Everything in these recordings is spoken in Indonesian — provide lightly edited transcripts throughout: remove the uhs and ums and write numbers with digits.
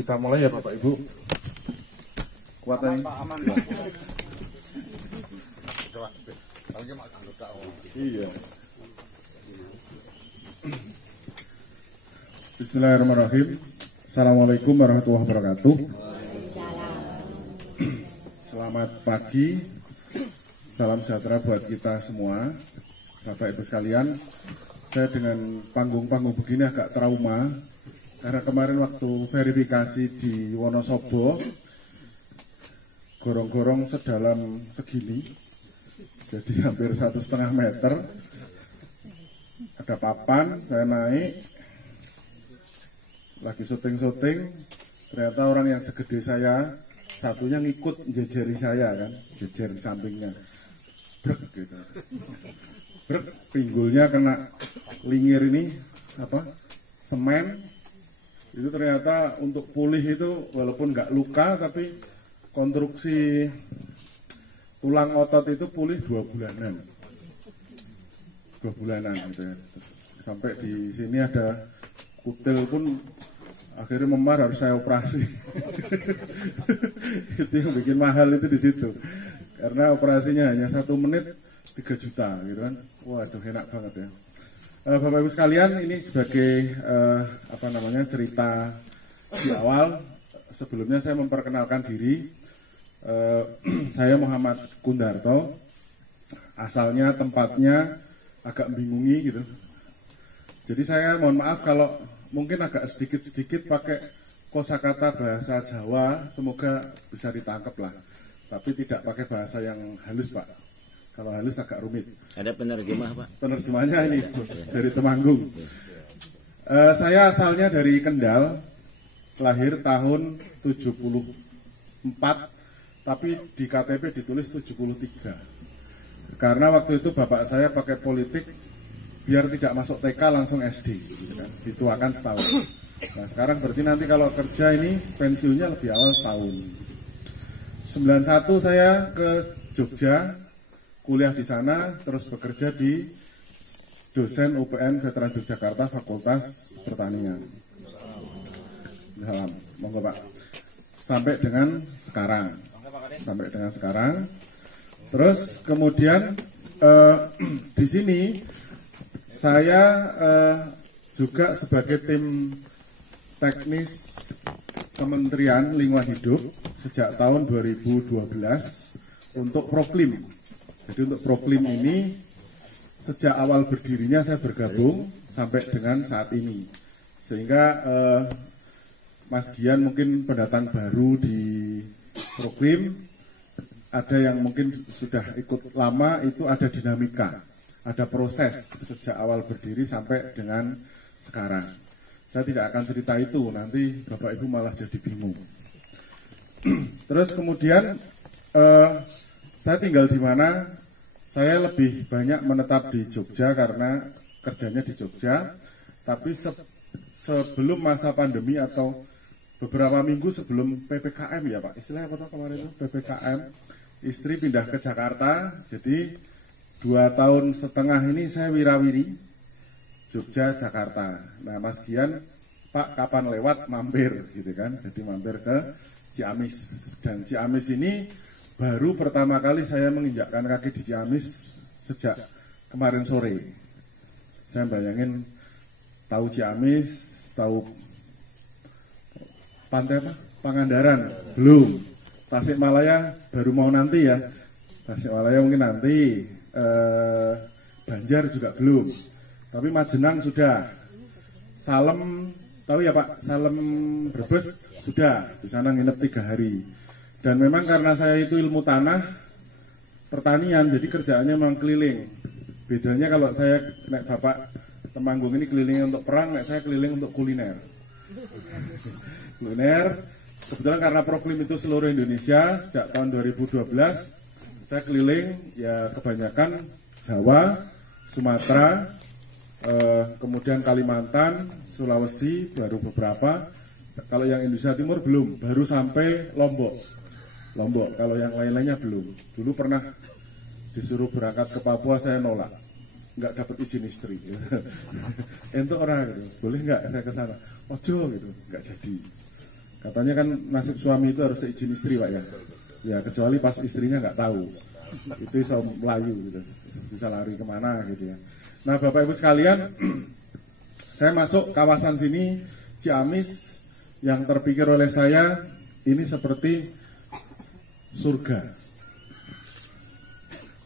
Kita mulai ya Bapak Ibu. Kuatan aman. Iya. Bismillahirrahmanirrahim. Assalamualaikum warahmatullahi wabarakatuh. Selamat pagi. Salam sejahtera buat kita semua, Bapak Ibu sekalian. Saya dengan panggung-panggung begini agak trauma karena kemarin waktu verifikasi di Wonosobo gorong-gorong sedalam segini, jadi hampir 1,5 meter. Ada papan, saya naik, lagi syuting-syuting, ternyata orang yang segede saya, satunya ngikut jejeri saya kan, jejer di sampingnya, brek gitu, brek, pinggulnya kena lingir ini, semen. Itu ternyata untuk pulih itu walaupun nggak luka, tapi konstruksi tulang otot itu pulih 2 bulanan. 2 bulanan gitu ya. Sampai di sini ada kutil pun akhirnya memar, harus saya operasi. Itu yang bikin mahal itu di situ. Karena operasinya hanya 1 menit 3 juta gitu kan. Waduh, enak banget ya. Bapak Ibu sekalian, ini sebagai cerita di awal. Sebelumnya saya memperkenalkan diri. Saya Muhammad Kundarto. Asalnya tempatnya agak membingungi gitu. Jadi saya mohon maaf kalau mungkin agak sedikit-sedikit pakai kosakata bahasa Jawa, semoga bisa ditangkap lah. Tapi tidak pakai bahasa yang halus, Pak. Kalau halus agak rumit. Ada penerjemah, Pak? Penerjemahnya ini dari Temanggung. Saya asalnya dari Kendal, lahir tahun 74, tapi di KTP ditulis 73. Karena waktu itu bapak saya pakai politik biar tidak masuk TK langsung SD, gitu kan. Dituakan setahun. Nah sekarang berarti nanti kalau kerja ini pensiunnya lebih awal setahun. 91 saya ke Jogja, kuliah di sana, terus bekerja di dosen UPN Veteran Yogyakarta Fakultas Pertanian. Salam, monggo Pak. Sampai dengan sekarang. Terus kemudian di sini saya juga sebagai tim teknis Kementerian Lingkungan Hidup sejak tahun 2012 untuk Proklim. Jadi untuk Proklim ini sejak awal berdirinya saya bergabung sampai dengan saat ini. Sehingga Mas Gian mungkin pendatang baru di Proklim, ada yang mungkin sudah ikut lama, itu ada dinamika, ada proses sejak awal berdiri sampai dengan sekarang. Saya tidak akan cerita itu, nanti Bapak Ibu malah jadi bingung. Terus kemudian saya tinggal di mana? Saya lebih banyak menetap di Jogja karena kerjanya di Jogja. Tapi sebelum masa pandemi atau beberapa minggu sebelum PPKM ya Pak, istilahnya apa kemarin itu PPKM, istri pindah ke Jakarta. Jadi 2,5 tahun ini saya wirawiri Jogja Jakarta. Nah Mas Gian, Pak kapan lewat mampir gitu kan? Jadi mampir ke Ciamis. Dan Ciamis ini baru pertama kali saya menginjakkan kaki di Ciamis sejak kemarin sore. Saya bayangin, tahu Ciamis, tahu pantai apa? Pangandaran, belum. Tasikmalaya baru mau nanti ya. Tasikmalaya mungkin nanti. Banjar juga belum. Tapi Majenang sudah. Salem, tahu ya Pak? Salem Brebes sudah. Di sana nginep 3 hari. Dan memang karena saya itu ilmu tanah, pertanian, jadi kerjaannya memang keliling. Bedanya kalau saya, nek Bapak Temanggung ini keliling untuk perang, nek saya keliling untuk kuliner. Kuliner, kebetulan karena Proklim itu seluruh Indonesia, sejak tahun 2012, saya keliling, ya kebanyakan Jawa, Sumatera, kemudian Kalimantan, Sulawesi, baru beberapa. Kalau yang Indonesia Timur belum, baru sampai Lombok. Kalau yang lain-lainnya belum. Dulu pernah disuruh berangkat ke Papua, saya nolak, nggak dapat izin istri. Untuk orang gitu, boleh nggak saya ke sana? Ojo gitu, nggak jadi. Katanya kan nasib suami itu harus seizin istri, Pak ya. Ya kecuali pas istrinya nggak tahu, itu bisa melayu gitu, bisa lari kemana gitu ya. Nah Bapak Ibu sekalian, saya masuk kawasan sini Ciamis, yang terpikir oleh saya ini seperti surga,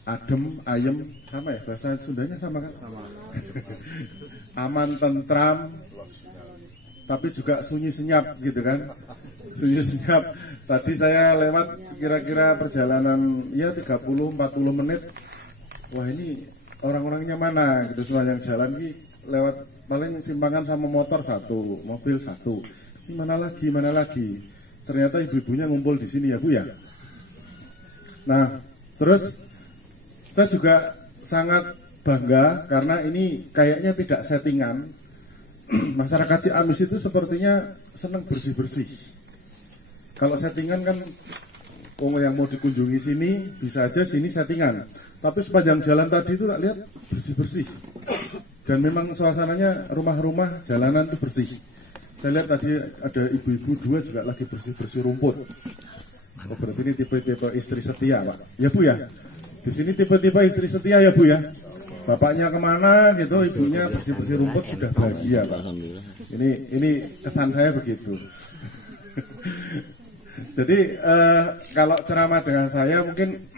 adem, ayem, sama ya bahasa Sundanya sama kan? Sama. Aman, tentram, tapi juga sunyi senyap gitu kan, sunyi senyap. Tadi saya lewat kira-kira perjalanan ya 30-40 menit, wah ini orang-orangnya mana gitu, sepanjang jalan ini lewat paling simpangan sama motor satu, mobil satu, ini mana lagi, ternyata ibu-ibunya ngumpul di sini ya Bu ya. Nah terus saya juga sangat bangga karena ini kayaknya tidak settingan. Masyarakat Ciamis itu sepertinya senang bersih-bersih. Kalau settingan kan yang mau dikunjungi sini bisa aja sini settingan. Tapi sepanjang jalan tadi itu tak lihat bersih-bersih. Dan memang suasananya rumah-rumah jalanan itu bersih. Saya lihat tadi ada ibu-ibu dua juga lagi bersih-bersih rumput. Oh berarti ini tipe-tipe istri setia Pak. Ya Bu ya. Di sini tipe-tipe istri setia ya Bu ya. Bapaknya kemana gitu, ibunya bersih-bersih rumput sudah bahagia Pak. Ini kesan saya begitu. Jadi kalau ceramah dengan saya mungkin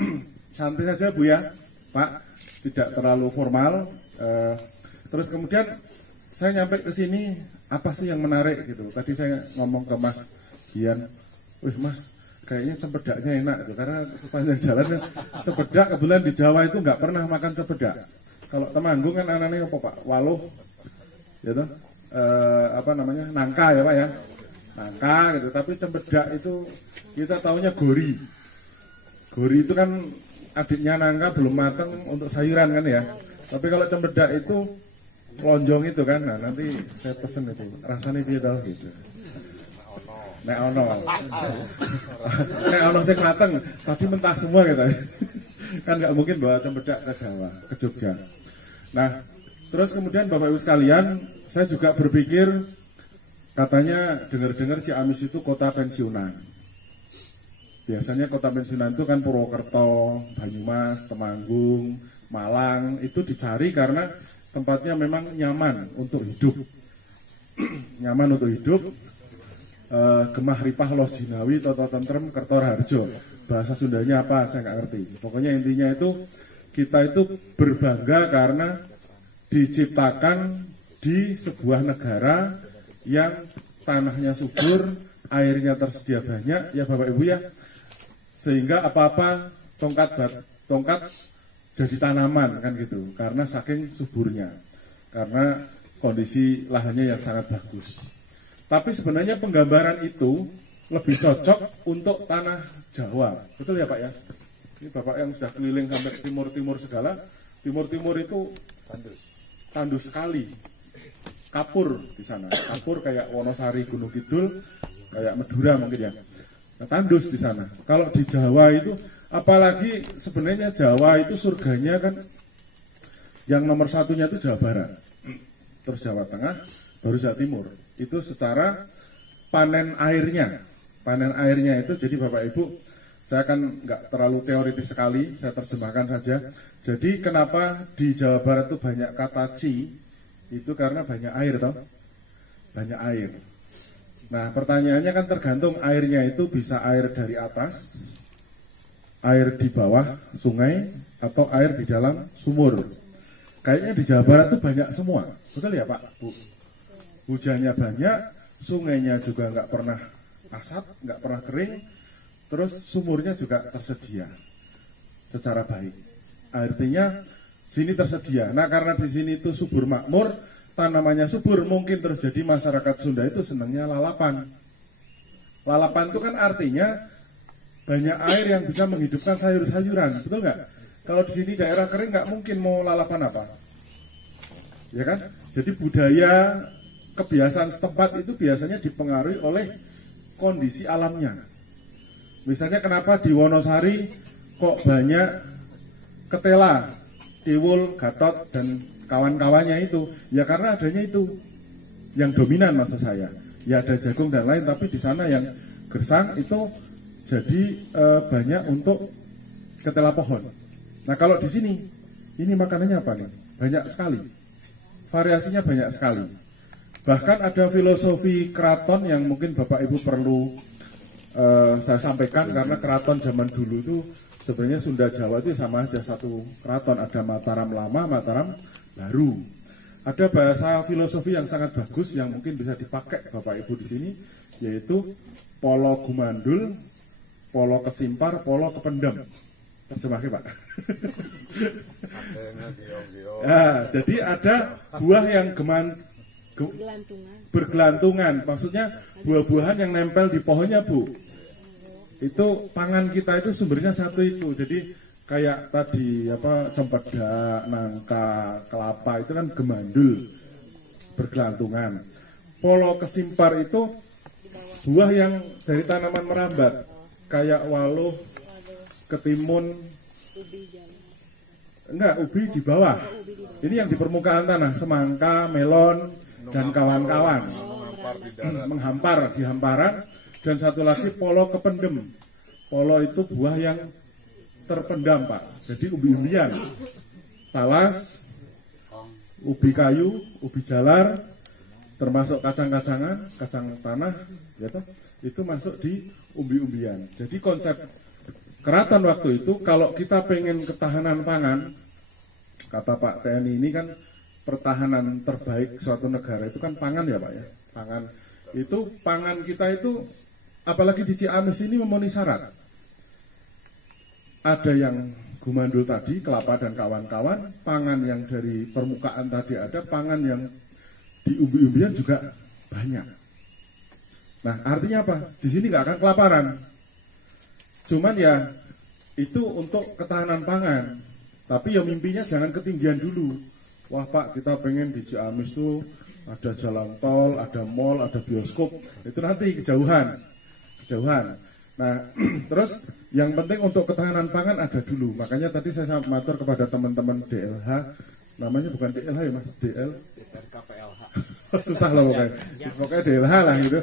santai saja Bu ya, Pak, tidak terlalu formal. Terus kemudian saya nyampe ke sini, apa sih yang menarik gitu? Tadi saya ngomong ke Mas Gian, wih Mas, kayaknya cempedaknya enak gitu, karena sepanjang jalan cempedak kebetulan di Jawa itu nggak pernah makan cempedak. Kalau Temanggung kan anaknya apa Pak? Waluh, gitu. Apa namanya? Nangka ya Pak ya, nangka gitu. Tapi cempedak itu kita taunya gori. Gori itu kan adiknya nangka belum matang untuk sayuran kan ya. Tapi kalau cempedak itu lonjong itu kan. Nah nanti saya pesen itu. Rasanya dia tahu gitu. Nek ono sing mateng, tapi mentah semua gitu. Kan nggak mungkin bawa cempedak ke Jawa, ke Jogja. Nah, terus kemudian Bapak Ibu sekalian, saya juga berpikir katanya dengar-dengar Ciamis itu kota pensiunan. Biasanya kota pensiunan itu kan Purwokerto, Banyumas, Temanggung, Malang, itu dicari karena tempatnya memang nyaman untuk hidup. Nyaman untuk hidup. Gemah ripah loh jinawi, toto tentrem, kertor harjo. Bahasa Sundanya apa saya nggak ngerti. Pokoknya intinya itu kita itu berbangga karena diciptakan di sebuah negara yang tanahnya subur, airnya tersedia banyak ya Bapak Ibu ya. Sehingga apa-apa tongkat jadi tanaman kan gitu. Karena saking suburnya. Karena kondisi lahannya yang sangat bagus. Tapi sebenarnya penggambaran itu lebih cocok untuk tanah Jawa. Betul ya Pak ya? Ini Bapak yang sudah keliling sampai ke timur-timur segala. Timur-timur itu tandus sekali. Kapur di sana. Kapur kayak Wonosari, Gunung Kidul, kayak Madura mungkin ya. Nah, tandus di sana. Kalau di Jawa itu, apalagi sebenarnya Jawa itu surganya kan yang nomor satunya itu Jawa Barat. Terus Jawa Tengah, baru Jawa Timur. Itu secara panen airnya. Panen airnya itu, jadi Bapak Ibu, saya kan nggak terlalu teoritis sekali, saya terjemahkan saja. Jadi kenapa di Jawa Barat itu banyak kata ci, itu karena banyak air toh, banyak air. Nah pertanyaannya kan tergantung airnya itu bisa air dari atas, air di bawah sungai, atau air di dalam sumur. Kayaknya di Jawa Barat itu banyak semua, betul ya Pak Bu? Hujannya banyak, sungainya juga nggak pernah asap, nggak pernah kering, terus sumurnya juga tersedia secara baik. Artinya sini tersedia. Nah karena di sini itu subur makmur, tanamannya subur, mungkin terjadi masyarakat Sunda itu senangnya lalapan. Lalapan itu kan artinya banyak air yang bisa menghidupkan sayur-sayuran, betul nggak? Kalau di sini daerah kering nggak mungkin mau lalapan apa, ya kan? Jadi budaya kebiasaan setempat itu biasanya dipengaruhi oleh kondisi alamnya. Misalnya kenapa di Wonosari kok banyak ketela, tiwul, gatot, dan kawan-kawannya itu. Ya karena adanya itu yang dominan maksud saya. ya ada jagung dan lain, tapi di sana yang gersang itu jadi banyak untuk ketela pohon. Nah kalau di sini, ini makanannya apa nih? Banyak sekali, variasinya banyak sekali. Bahkan ada filosofi keraton yang mungkin Bapak Ibu perlu saya sampaikan, karena keraton zaman dulu itu sebenarnya Sunda Jawa itu sama aja satu keraton, ada Mataram Lama, Mataram Baru. Ada bahasa filosofi yang sangat bagus yang mungkin bisa dipakai Bapak Ibu di sini, yaitu polo gumandul, polo kesimpar, polo kependem. Terjemahnya Pak. Nah, jadi ada buah yang bergelantungan, maksudnya buah-buahan yang nempel di pohonnya Bu. Itu pangan kita itu sumbernya satu itu. Jadi kayak tadi apa, cempedak, nangka, kelapa itu kan gemandul, bergelantungan. Polo kesimpar itu buah yang dari tanaman merambat, kayak waluh, ketimun, enggak, ubi di bawah. Ini yang di permukaan tanah, semangka, melon, dan kawan-kawan. Menghampar di hamparan. Dan satu lagi polo kependem. Polo itu buah yang terpendam Pak. Jadi umbi-umbian, talas, ubi kayu, ubi jalar, termasuk kacang-kacangan, kacang tanah, gitu, itu masuk di umbi-umbian. Jadi konsep keraton waktu itu, kalau kita pengen ketahanan pangan, kata Pak TNI ini kan pertahanan terbaik suatu negara itu kan pangan ya Pak ya. Pangan itu, pangan kita itu apalagi di Ciamis ini memenuhi syarat. Ada yang gumandul tadi, kelapa dan kawan-kawan, pangan yang dari permukaan tadi ada, pangan yang di umbi-umbian juga banyak. Nah artinya apa? Di sini nggak akan kelaparan. Cuman ya itu untuk ketahanan pangan. Tapi ya mimpinya jangan ketinggian dulu. Wah Pak, kita pengen di Ciamis tuh ada jalan tol, ada mall, ada bioskop. Itu nanti kejauhan. Nah, terus yang penting untuk ketahanan pangan ada dulu. Makanya tadi saya matur kepada teman-teman DLH, namanya bukan DLH ya Mas, KPLH. Susah loh pokoknya. Pokoknya DLH lah gitu.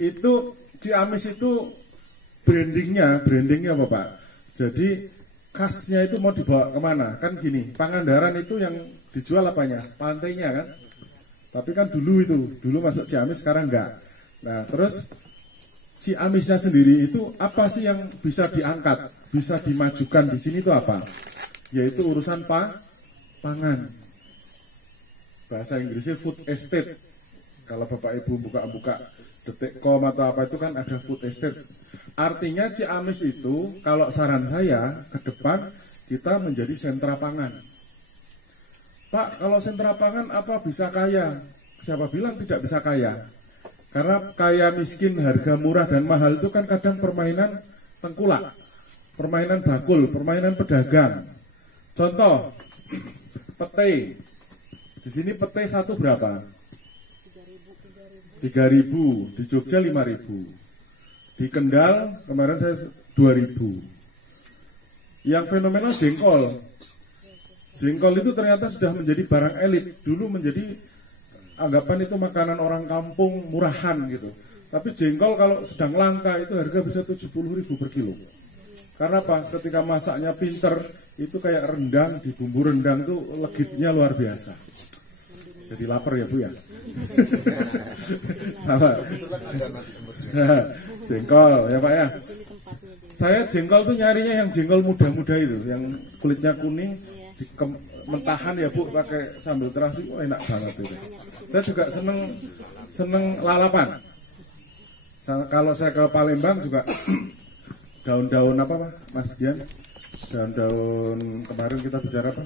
Itu Ciamis itu brandingnya apa Pak? Jadi khasnya itu mau dibawa kemana? Kan gini, Pangandaran itu yang dijual apanya? Pantainya kan? Tapi kan dulu masuk Ciamis, sekarang enggak. Nah, terus Ciamisnya sendiri itu apa sih yang bisa diangkat, bisa dimajukan di sini itu apa? Yaitu urusan pangan. Bahasa Inggrisnya food estate. Kalau Bapak Ibu buka-buka detik.com atau apa itu kan ada food estate. Artinya Ciamis itu kalau saran saya ke depan kita menjadi sentra pangan. Pak, kalau sentra pangan apa bisa kaya? Siapa bilang tidak bisa kaya? Karena kaya miskin, harga murah dan mahal itu kan kadang permainan tengkulak, permainan bakul, permainan pedagang. Contoh, pete. Di sini pete satu berapa? 3.000. Di Jogja 5.000. Di Kendal kemarin saya 2.000. Yang fenomenal jengkol. Jengkol itu ternyata sudah menjadi barang elit. Dulu menjadi anggapan itu makanan orang kampung murahan gitu. Tapi jengkol kalau sedang langka itu harga bisa 70.000 per kilo. Karena apa? Ketika masaknya pinter, itu kayak rendang, di bumbu rendang itu legitnya luar biasa. Jadi lapar ya Bu ya. Sama. Jengkol ya Pak ya. Saya jengkol tuh nyarinya yang jengkol muda-muda itu, yang kulitnya kuning, mentahan ya Bu, pakai sambal terasi, enak banget itu. Saya juga seneng lalapan. Kalau saya ke Palembang juga daun-daun apa Pak, Mas Dian? Daun-daun kemarin kita bicara apa?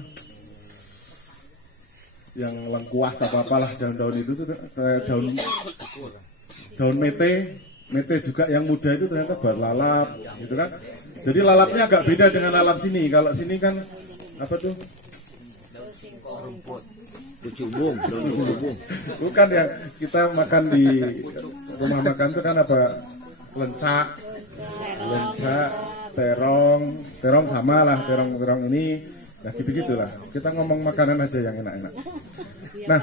Yang lengkuas apa-apalah daun-daun itu tuh daun mete juga yang muda itu ternyata berlalap gitu kan. Jadi lalapnya agak beda dengan lalap sini. Kalau sini kan apa tuh? Kucubung. Bukan yang kita makan di rumah makan itu kan apa? Lencak, terong sama lah, terong ini, nah gitu-gitulah. Kita ngomong makanan aja yang enak-enak. Nah,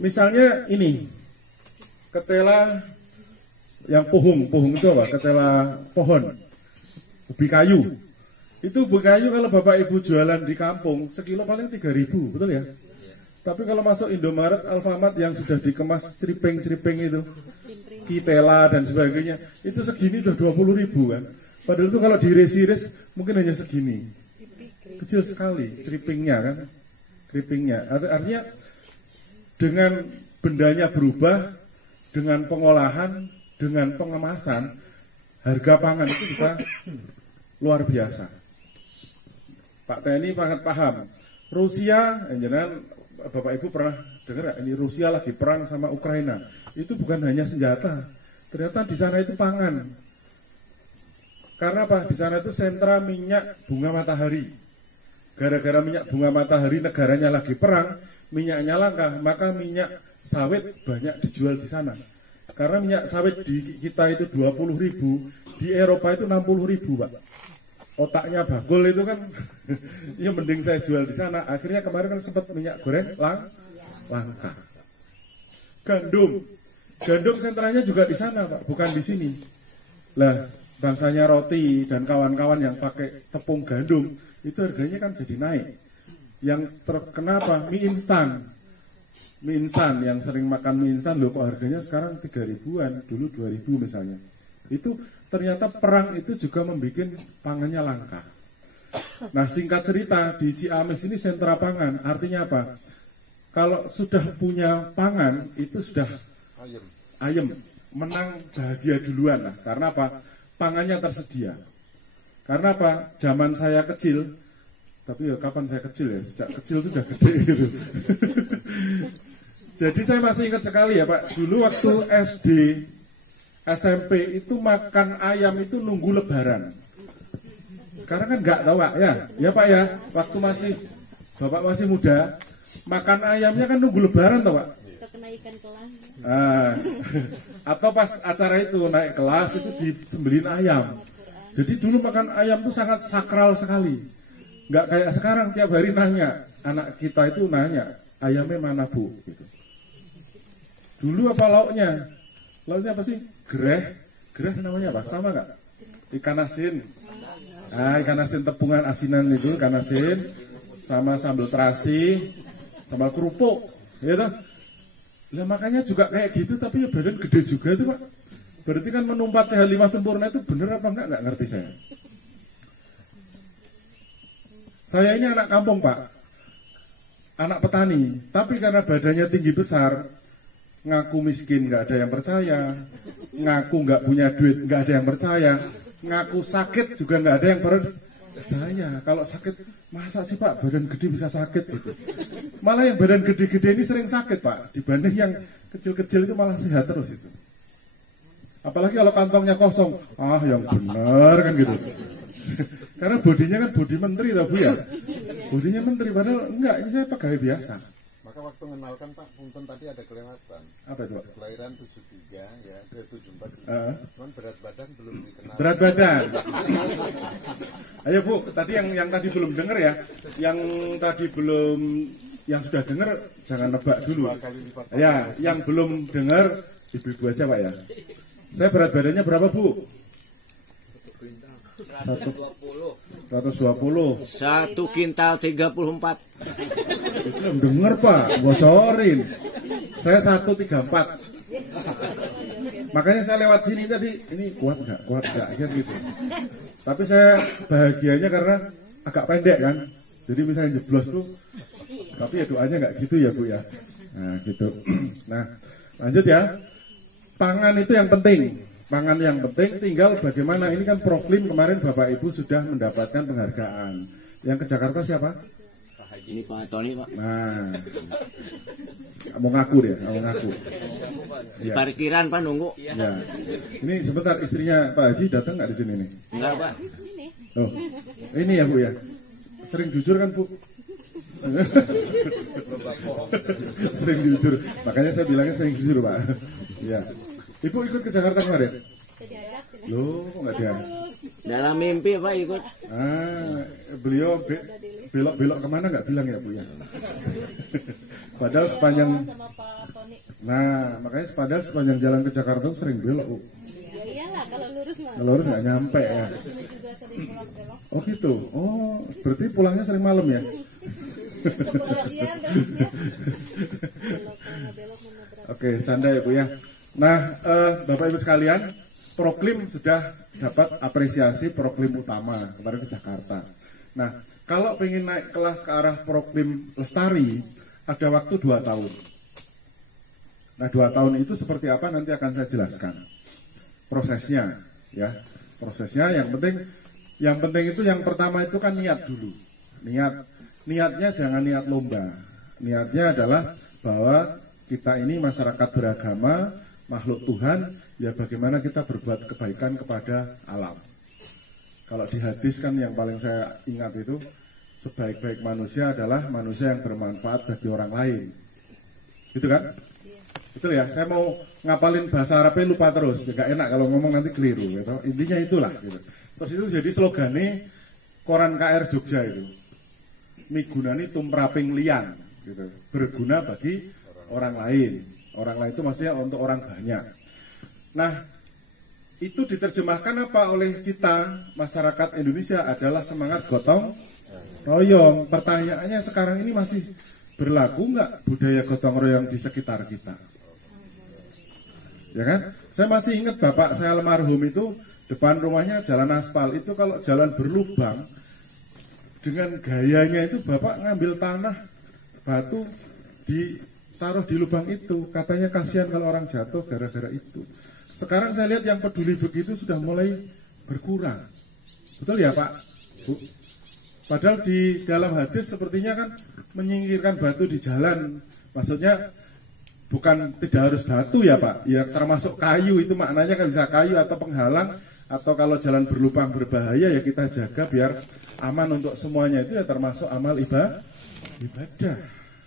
misalnya ini, ketela yang pohon itu apa? Ketela pohon, ubi kayu. Itu ubi kayu kalau Bapak Ibu jualan di kampung sekilo paling 3.000, betul ya? Tapi kalau masuk Indomaret, Alfamart yang sudah dikemas ceripeng-ceripeng itu, kitela dan sebagainya, itu segini udah 20.000 kan? Padahal itu kalau diiris-iris mungkin hanya segini, kecil sekali ceripengnya kan, keripingnya. Artinya dengan bendanya berubah, dengan pengolahan, dengan pengemasan, harga pangan itu bisa luar biasa. Pak TNI sangat paham. Rusia, jangan Bapak Ibu pernah dengar ini Rusia lagi perang sama Ukraina. Itu bukan hanya senjata, ternyata di sana itu pangan. Karena apa? Di sana itu sentra minyak bunga matahari. Gara-gara minyak bunga matahari negaranya lagi perang, minyaknya langka, maka minyak sawit banyak dijual di sana. Karena minyak sawit di kita itu 20.000, di Eropa itu 60.000, Pak. Otaknya bagol itu kan, ya mending saya jual di sana. Akhirnya kemarin kan sempat minyak goreng langka. Gandum sentranya juga di sana, Pak, bukan di sini. Lah, bangsanya roti dan kawan-kawan yang pakai tepung gandum itu harganya kan jadi naik. Yang terkena apa? Mie instan. Mie instan yang sering makan mie instan loh kok harganya sekarang 3.000-an, dulu 2.000 misalnya. Itu ternyata perang itu juga membuat pangannya langka. Nah, singkat cerita, di Ciamis ini sentra pangan, artinya apa? Kalau sudah punya pangan, itu sudah ayem, menang bahagia duluan lah. Karena apa? Pangannya tersedia. Karena apa? Zaman saya kecil, tapi ya kapan saya kecil ya? Sejak kecil itu udah gede gitu. Jadi saya masih ingat sekali ya Pak, dulu waktu SD, SMP itu makan ayam itu nunggu lebaran. Sekarang kan nggak tahu Pak ya, ya Pak ya. Waktu Bapak masih muda, makan ayamnya kan nunggu lebaran toh Pak. Kenaikan kelas. Atau pas acara itu naik kelas itu disembelin ayam. Jadi dulu makan ayam itu sangat sakral sekali. Nggak kayak sekarang tiap hari nanya, anak kita itu nanya, ayamnya mana Bu? Gitu. Dulu apa lauknya? Lauknya apa sih? Gereh namanya apa? Sama nggak? Ikan asin. Ikan asin tepungan asinan itu, ikan asin sama sambal terasi, sambal kerupuk, gitu. Lah makanya juga kayak gitu, tapi ya badan gede juga itu Pak. Berarti kan menu 4 sehat 5 sempurna itu bener apa enggak ngerti saya. Saya ini anak kampung Pak, anak petani, tapi karena badannya tinggi besar, ngaku miskin nggak ada yang percaya, ngaku nggak punya duit nggak ada yang percaya, ngaku sakit juga nggak ada yang percaya. Kalau sakit, masa sih Pak badan gede bisa sakit gitu. Malah yang badan gede-gede ini sering sakit Pak, dibanding yang kecil-kecil itu malah sehat terus itu. Apalagi kalau kantongnya kosong, yang benar kan gitu. Karena bodinya kan bodi menteri tau Bu ya. Bodinya menteri, padahal enggak, ini saya pegawai biasa. Maka waktu mengenalkan Pak Punten tadi ada kelewatan. Apa itu Pak? Kelahiran 73 ya, 74. Cuman berat badan belum dikenal. Berat badan. Ayo Bu, tadi yang tadi belum dengar ya. Yang tadi belum, yang sudah dengar jangan nebak dulu. Ya, yang belum dengar ibu-ibu aja Pak ya. Saya berat badannya berapa Bu? 120. 1 kintal 34. Itu yang denger Pak, bocorin. Saya 134. Makanya saya lewat sini tadi, ini kuat nggak gitu. Tapi saya bahagianya karena agak pendek kan. Jadi misalnya jeblos tuh, tapi ya doanya nggak gitu ya Bu ya. Nah gitu. Nah lanjut ya. Pangan itu yang penting. Pangan yang penting, tinggal bagaimana. Ini kan Proklim kemarin Bapak Ibu sudah mendapatkan penghargaan. Yang ke Jakarta siapa? Ini Pak Tony Pak. Nah, mau ngaku dia, mau ngaku. Ya. Parkiran Pak nunggu. Ya. Ini sebentar istrinya Pak Haji datang nggak di sini nih? Enggak Pak. Oh, ini ya Bu ya. Sering jujur kan Bu? Sering jujur. Makanya saya bilangnya sering jujur Pak. Ya. Ibu ikut ke Jakarta kemarin? Loh, kok nggak dia? Dalam mimpi Pak ikut. Beliau belok-belok kemana nggak bilang ya Bu ya? Padahal sepanjang Nah, makanya padahal sepanjang jalan ke Jakarta sering belok. Ya iyalah kalau lurus mah. Kalau lurus nggak nyampe ya. Sini juga sering belok-belok. Oh gitu. Oh, berarti pulangnya sering malam ya? Kepolisian kan ya. Belok belok menabrak. Oke, canda ya Bu ya. Nah, Bapak Ibu sekalian, Proklim sudah dapat apresiasi Proklim utama kemarin ke Jakarta. Nah, kalau pengen naik kelas ke arah Proklim Lestari, ada waktu 2 tahun. Nah, 2 tahun itu seperti apa nanti akan saya jelaskan. Prosesnya, ya. Prosesnya yang penting itu yang pertama itu kan niat dulu. Niatnya jangan niat lomba. Niatnya adalah bahwa kita ini masyarakat beragama, makhluk Tuhan, ya bagaimana kita berbuat kebaikan kepada alam. Kalau di hadis kan yang paling saya ingat itu, sebaik-baik manusia adalah manusia yang bermanfaat bagi orang lain. Gitu kan? Betul ya, saya mau ngapalin bahasa Arabnya lupa terus, ya gak enak kalau ngomong nanti keliru gitu. Intinya itulah gitu. Terus itu jadi slogannya Koran KR Jogja itu, migunani tumraping lian gitu. Berguna bagi orang lain. Orang lain itu maksudnya untuk orang banyak. Nah, itu diterjemahkan apa oleh kita masyarakat Indonesia adalah semangat gotong royong. Pertanyaannya sekarang ini masih berlaku nggak budaya gotong royong di sekitar kita? Ya kan? Saya masih ingat bapak saya almarhum itu depan rumahnya jalan aspal itu kalau jalan berlubang dengan gayanya itu bapak ngambil tanah batu ditaruh di lubang itu, katanya kasihan kalau orang jatuh gara-gara itu. Sekarang saya lihat yang peduli begitu sudah mulai berkurang. Betul ya Pak? Bu? Padahal di dalam hadis sepertinya kan menyingkirkan batu di jalan, maksudnya bukan tidak harus batu ya Pak, ya termasuk kayu, itu maknanya kan bisa kayu atau penghalang, atau kalau jalan berlubang berbahaya ya kita jaga biar aman untuk semuanya, itu ya termasuk amal ibadah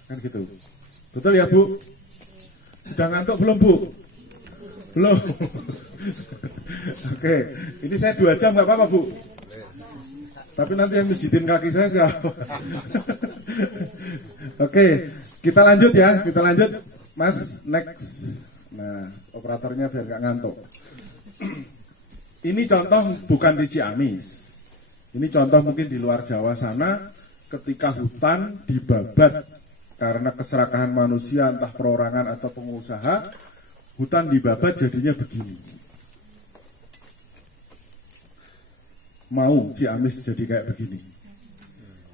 kan gitu. Betul ya Bu? Sudah ngantuk belum Bu? Belum. Oke, ini saya 2 jam nggak apa-apa Bu, tapi nanti yang mijitin kaki saya siapa? Oke, kita lanjut ya, kita lanjut. Mas, next. Nah, operatornya biar nggak ngantuk. Ini contoh bukan di Ciamis. Ini contoh mungkin di luar Jawa sana, ketika hutan dibabat karena keserakahan manusia, entah perorangan atau pengusaha, hutan dibabat jadinya begini. Mau Ciamis jadi kayak begini.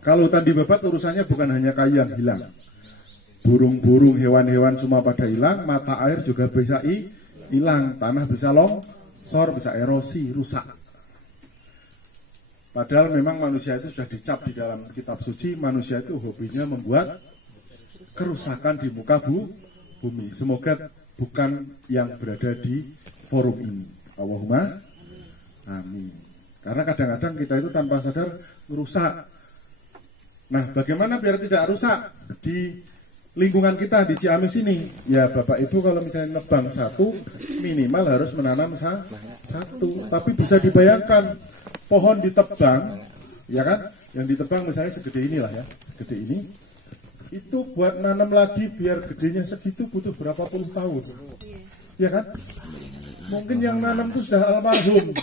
Kalau hutan dibabat urusannya bukan hanya kayu yang hilang. Burung-burung, hewan-hewan semua pada hilang, mata air juga bisa hilang, tanah bisa longsor, bisa erosi, rusak. Padahal memang manusia itu sudah dicap di dalam kitab suci, manusia itu hobinya membuat kerusakan di muka bumi. Semoga bukan yang berada di forum ini. Allahumma amin. Karena kadang-kadang kita itu tanpa sadar merusak. Nah, bagaimana biar tidak rusak di lingkungan kita di Ciamis ini? Ya Bapak Ibu kalau misalnya nebang 1, minimal harus menanam 1. Tapi bisa dibayangkan pohon ditebang, ya kan? Yang ditebang misalnya segede inilah ya, segede ini. Itu buat nanam lagi biar gedenya segitu butuh berapa puluh tahun, ya kan? Mungkin yang nanam itu sudah almarhum.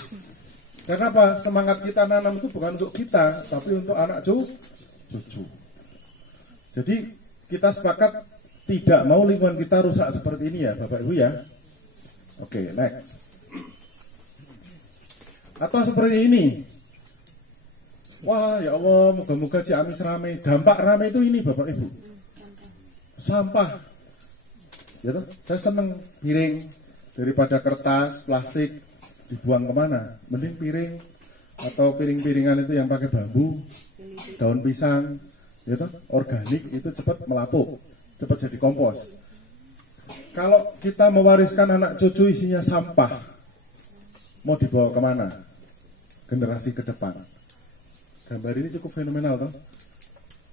Kenapa? Semangat kita nanam itu bukan untuk kita, tapi untuk anak cucu. Jadi kita sepakat tidak mau lingkungan kita rusak seperti ini ya Bapak Ibu ya. Oke, next. Atau seperti ini. Wah ya Allah, moga-moga Ciamis ramai. Dampak ramai itu ini Bapak Ibu, sampah. Ya toh? Saya seneng piring daripada kertas, plastik dibuang kemana. Mending piring atau piring-piringan itu yang pakai bambu, daun pisang, ya toh? Organik itu cepat melapuk, cepat jadi kompos. Kalau kita mewariskan anak cucu isinya sampah, mau dibawa kemana generasi ke depan? Gambar ini cukup fenomenal toh.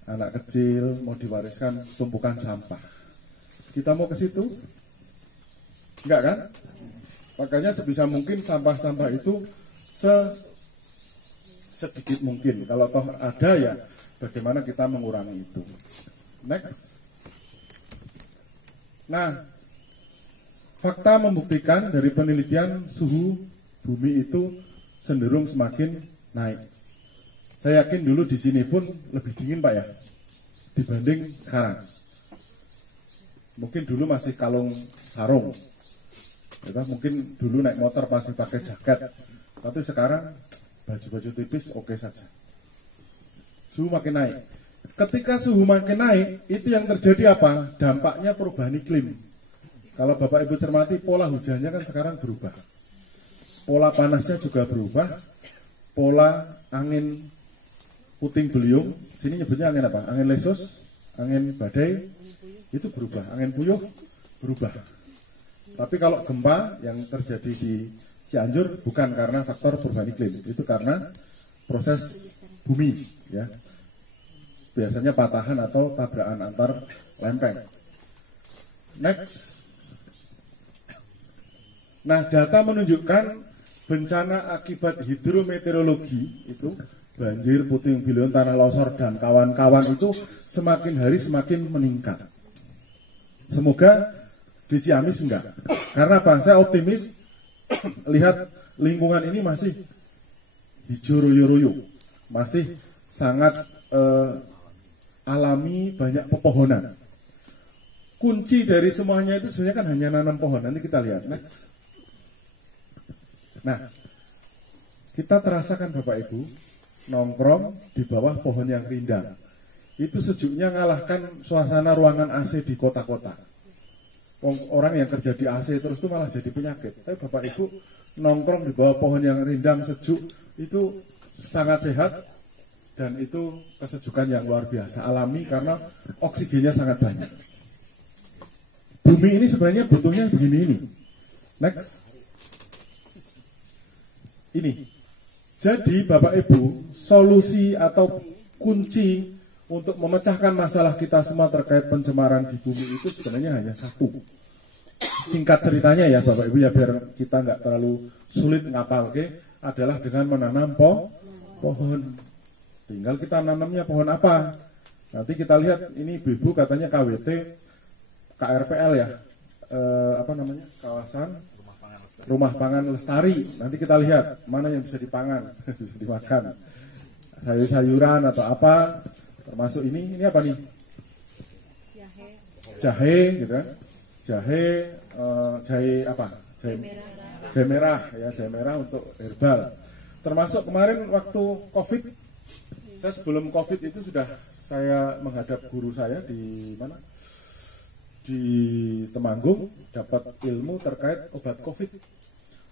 Anak kecil mau diwariskan tumpukan sampah. Kita mau ke situ? Enggak kan? Makanya sebisa mungkin sampah-sampah itu sedikit mungkin. Kalau toh ada ya bagaimana kita mengurangi itu. Next. Nah, fakta membuktikan dari penelitian suhu bumi itu cenderung semakin naik. Saya yakin dulu di sini pun lebih dingin Pak ya, dibanding sekarang. Mungkin dulu masih kalung sarung, ya, mungkin dulu naik motor masih pakai jaket, tapi sekarang baju-baju tipis oke saja. Suhu makin naik. Ketika suhu makin naik, itu yang terjadi apa? Dampaknya perubahan iklim. Kalau Bapak Ibu cermati, pola hujannya kan sekarang berubah. Pola panasnya juga berubah. Pola angin puting beliung, sini nyebutnya angin apa? Angin lesus, angin badai, itu berubah. Angin puyuh berubah. Tapi kalau gempa yang terjadi di Cianjur bukan karena faktor perubahan iklim, itu karena proses bumi, ya. Biasanya patahan atau tabrakan antar lempeng. Next. Nah, data menunjukkan bencana akibat hidrometeorologi itu banjir, puting beliung, tanah longsor dan kawan-kawan itu semakin hari semakin meningkat. Semoga di Ciamis enggak. Karena apa? Saya optimis lihat lingkungan ini masih hijau royo-royo, masih sangat alami, banyak pepohonan. Kunci dari semuanya itu sebenarnya kan hanya nanam pohon. Nanti kita lihat. Next. Nah, kita terasakan Bapak Ibu nongkrong di bawah pohon yang rindang. Itu sejuknya ngalahkan suasana ruangan AC di kota-kota. Orang yang kerja di AC terus itu malah jadi penyakit. Tapi Bapak Ibu nongkrong di bawah pohon yang rindang sejuk itu sangat sehat. Dan itu kesejukan yang luar biasa, alami karena oksigennya sangat banyak. Bumi ini sebenarnya butuhnya begini ini. Next. Ini. Jadi Bapak Ibu, solusi atau kunci untuk memecahkan masalah kita semua terkait pencemaran di bumi itu sebenarnya hanya satu. Singkat ceritanya ya Bapak Ibu ya, biar kita nggak terlalu sulit ngapal, adalah dengan menanam pohon. Tinggal kita nanamnya pohon apa. Nanti kita lihat ini Ibu katanya KWT, KRPL ya, kawasan Rumah Pangan Lestari. Nanti kita lihat mana yang bisa dipangan, bisa dimakan. Sayur-sayuran atau apa, termasuk ini apa nih? Jahe, gitu kan? Jahe apa? Jahe merah ya, jahe merah untuk herbal. Termasuk kemarin waktu COVID. Saya sebelum COVID itu sudah saya menghadap guru saya di mana? Di Temanggung, dapat ilmu terkait obat COVID.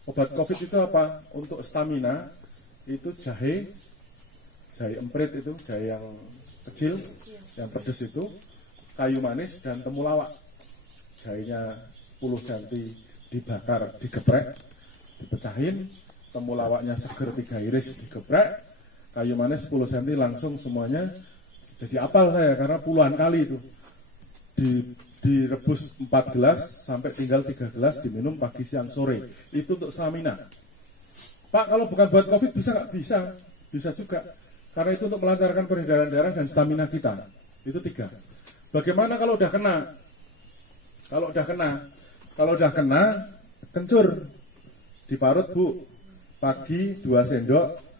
Obat COVID itu apa? Untuk stamina itu jahe emprit itu, jahe yang kecil, yang pedas itu, kayu manis dan temulawak. Jahenya 10 cm dibakar, digeprek, dipecahin, temulawaknya seger 3 iris digeprek. Kayu manis 10 cm langsung semuanya jadi apal saya karena puluhan kali itu direbus 4 gelas sampai tinggal 3 gelas diminum pagi siang sore. Itu untuk stamina. Pak, kalau bukan buat COVID bisa nggak? Bisa juga. Karena itu untuk melancarkan peredaran darah dan stamina kita. Itu 3. Bagaimana kalau udah kena? Kalau udah kena, kencur. Diparut Bu. Pagi 2 sendok.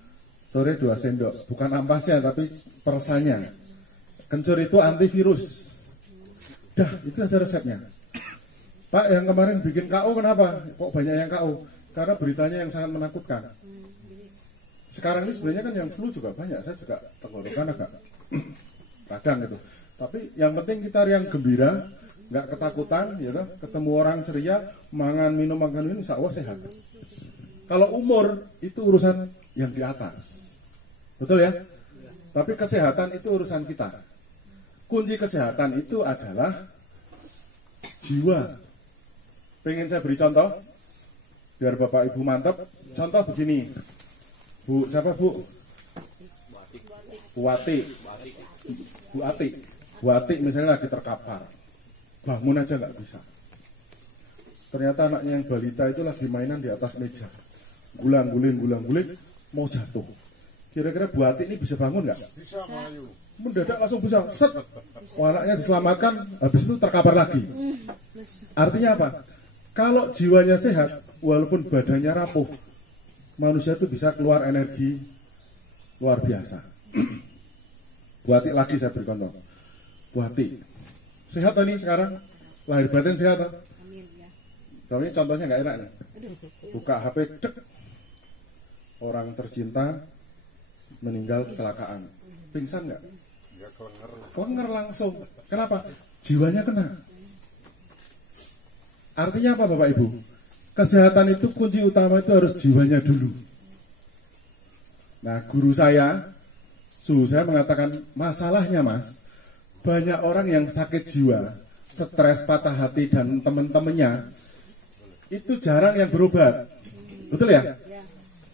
Sore 2 sendok, bukan ampasnya tapi persanya. Kencur itu antivirus. Dah, itu aja resepnya. Pak, yang kemarin bikin KO kenapa? Kok banyak yang KO? Karena beritanya yang sangat menakutkan. Sekarang ini sebenarnya kan yang flu juga banyak. Saya juga tenggorokan agak kadang gitu. Tapi yang penting kita yang gembira, nggak ketakutan, ya kan? Ketemu orang ceria, makan minum, insya Allah sehat. Kalau umur itu urusan yang di atas. Betul ya? Tapi kesehatan itu urusan kita. Kunci kesehatan itu adalah jiwa. Pengen saya beri contoh? Biar Bapak Ibu mantap. Contoh begini. Bu, siapa Bu? Bu Ati misalnya lagi terkapar. Bangun aja nggak bisa. Ternyata anaknya yang balita itu lagi mainan di atas meja. Gulang-guling, mau jatuh. Kira-kira Bu Ati ini bisa bangun nggak? Bisa, Melayu. Mendadak langsung bisa. Set. Anaknya diselamatkan, habis itu terkapar lagi. Artinya apa? Kalau jiwanya sehat, walaupun badannya rapuh, manusia itu bisa keluar energi luar biasa. Bu Ati lagi saya beri contoh. Bu Ati, sehat ini sekarang? Lahir batin sehat? Amin ya. Soalnya contohnya nggak enak nih. Buka HP, dek. Orang tercinta meninggal kecelakaan. Pingsan nggak? Ya kelenger. Kelenger langsung. Kenapa? Jiwanya kena. Artinya apa Bapak Ibu? Kesehatan itu kunci utama itu harus jiwanya dulu. Nah, guru saya, suhu saya mengatakan, masalahnya Mas, banyak orang yang sakit jiwa, stres, patah hati, dan teman-temannya, itu jarang yang berobat. Betul ya?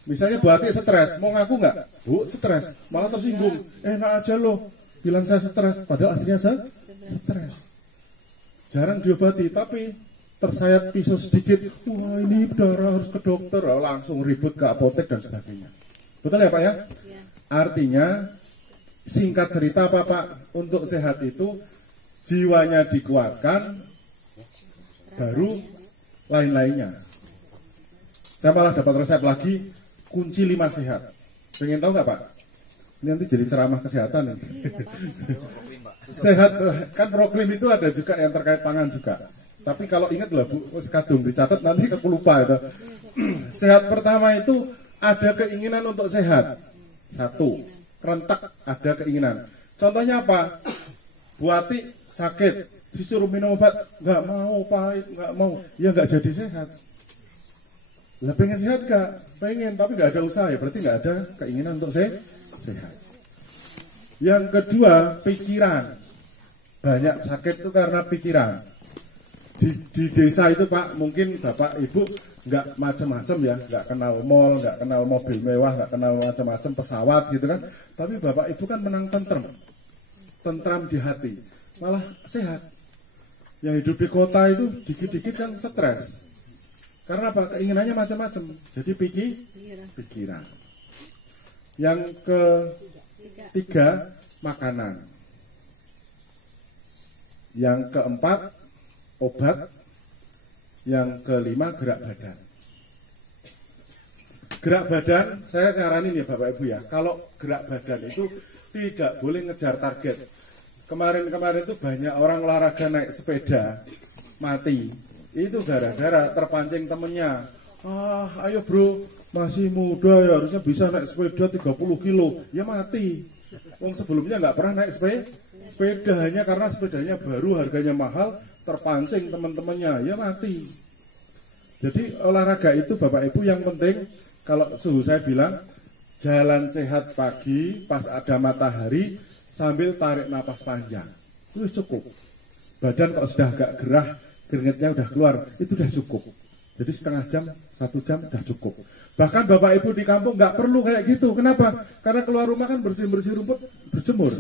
Misalnya Bu Ati stres, mau ngaku nggak? Bu, stres, malah tersinggung. Enak aja loh, bilang saya stres, padahal aslinya saya stres. Jarang diobati, tapi tersayat pisau sedikit, wah ini darah harus ke dokter, langsung ribut ke apotek dan sebagainya. Betul ya Pak ya? Artinya, singkat cerita apa Pak, untuk sehat itu jiwanya dikuatkan, baru lain-lainnya. Saya malah dapat resep lagi, kunci 5 sehat. Pengen tahu nggak Pak? Ini nanti jadi ceramah kesehatan. Sehat, kan proklim itu ada juga yang terkait pangan juga. Tapi kalau ingat lah Bu, kadung dicatat nanti aku lupa itu. Sehat pertama itu ada keinginan untuk sehat. 1, kerentak ada keinginan. Contohnya apa? Bu Ati sakit, disuruh minum obat, nggak mau Pak, nggak mau. Ya nggak jadi sehat. Lah pengen sehat gak? Pengen, tapi nggak ada usaha ya, berarti nggak ada keinginan untuk sehat. Yang kedua, pikiran. Banyak sakit itu karena pikiran. Di desa itu Pak, mungkin Bapak Ibu nggak macam-macam ya, nggak kenal mall, nggak kenal mobil mewah, nggak kenal macam-macam pesawat gitu kan. Tapi Bapak Ibu kan menang tentram di hati, malah sehat. Yang hidup di kota itu dikit-dikit kan stres. Karena apa? Keinginannya macam-macam. Jadi pikiran. Yang ketiga, makanan. Yang keempat, obat. Yang kelima, gerak badan. Gerak badan, saya saranin ya Bapak Ibu ya, kalau gerak badan itu tidak boleh ngejar target. Kemarin-kemarin itu banyak orang olahraga naik sepeda, mati. Itu gara-gara terpancing temennya. Ayo bro, masih muda ya, harusnya bisa naik sepeda 30 kilo. Ya mati. Wong sebelumnya nggak pernah naik sepeda, hanya karena sepedanya baru, harganya mahal, terpancing teman-temannya, ya mati. Jadi olahraga itu Bapak Ibu yang penting, kalau suhu saya bilang, jalan sehat pagi pas ada matahari sambil tarik napas panjang. Itu cukup. Badan kalau sudah agak gerah, keringetnya udah keluar, itu udah cukup. Jadi setengah jam, 1 jam udah cukup. Bahkan Bapak Ibu di kampung nggak perlu kayak gitu. Kenapa? Karena keluar rumah kan bersih-bersih rumput, berjemur,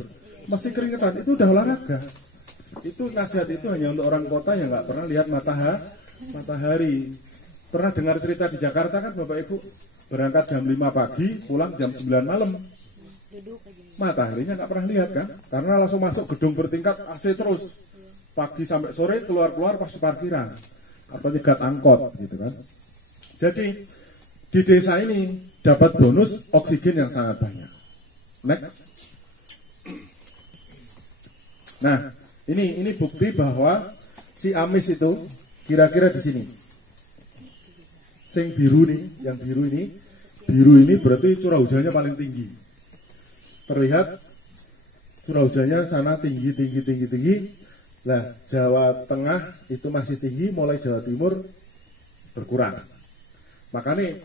masih keringetan, itu udah olahraga. Itu nasihat itu hanya untuk orang kota yang nggak pernah lihat matahari. Pernah dengar cerita di Jakarta kan Bapak Ibu, berangkat jam 5 pagi, pulang jam 9 malam. Mataharinya nggak pernah lihat kan? Karena langsung masuk gedung bertingkat AC terus. Pagi sampai sore, keluar-keluar pas di parkiran atau nyegat angkot gitu kan. Jadi di desa ini dapat bonus oksigen yang sangat banyak. Next. Nah, ini bukti bahwa si amis itu kira-kira di sini. Sing biru nih, yang biru ini berarti curah hujannya paling tinggi. Terlihat curah hujannya sana tinggi. Nah, Jawa Tengah itu masih tinggi, mulai Jawa Timur berkurang. Makanya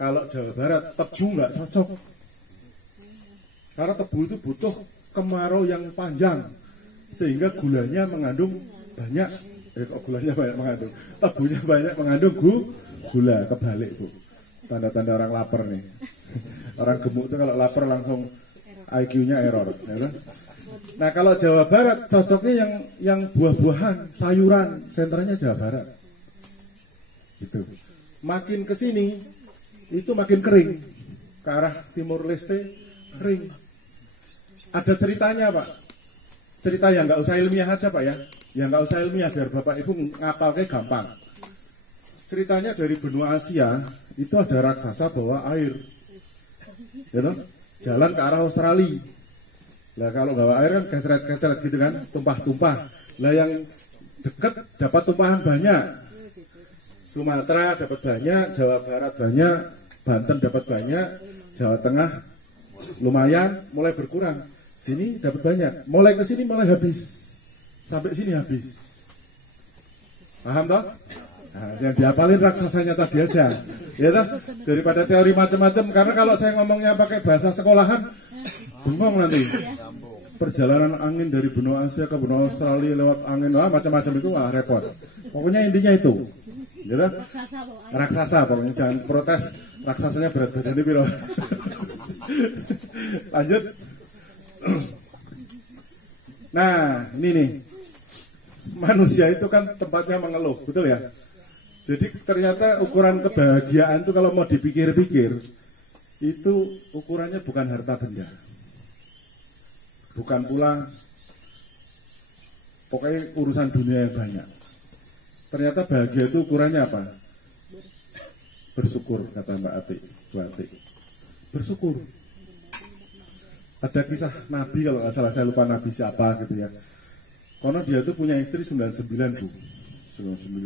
kalau Jawa Barat tebu nggak cocok. Karena tebu itu butuh kemarau yang panjang, sehingga gulanya mengandung banyak. Gulanya banyak mengandung. Tebunya banyak mengandung gula, kebalik itu. Tanda-tanda orang lapar nih. Orang gemuk itu kalau lapar langsung IQ-nya error. Ya kan? Nah kalau Jawa Barat cocoknya yang buah-buahan, sayuran, sentranya Jawa Barat. Gitu. Makin ke sini itu makin kering. Ke arah Timur Leste kering. Ada ceritanya Pak. Cerita yang nggak usah ilmiah aja Pak ya. Yang nggak usah ilmiah biar Bapak Ibu ngapalnya gampang. ceritanya dari benua Asia itu ada raksasa bawa air, ya toh? Jalan ke arah Australia. Lah kalau bawa air kan keceret-keceret gitu kan, tumpah-tumpah. Lah yang dekat dapat tumpahan banyak. Sumatera dapat banyak, Jawa Barat banyak, Banten dapat banyak, Jawa Tengah lumayan, mulai berkurang. Sini dapat banyak, mulai ke sini mulai habis. Sampai sini habis. Paham toh? Nah, yang dihafalin raksasanya tadi aja. Ya toh? Daripada teori macam-macam, karena kalau saya ngomongnya pakai bahasa sekolahan, bengong nanti. Perjalanan angin dari benua Asia ke benua Australia lewat angin, macam-macam itu repot. Pokoknya intinya itu. Ya toh? Raksasa, pokoknya jangan protes. Raksasanya berat badannya piro. Lanjut. Nah, ini nih. Manusia itu kan tempatnya mengeluh, betul ya? Jadi ternyata ukuran kebahagiaan itu kalau mau dipikir-pikir, itu ukurannya bukan harta benda. Bukan pula pokoknya urusan dunia yang banyak. Ternyata bahagia itu ukurannya apa? Bersyukur, kata Mbak Ati, Bu Ati. Bersyukur. Ada kisah Nabi, kalau nggak salah saya lupa Nabi siapa gitu ya. Karena dia itu punya istri 99 Bu. 99.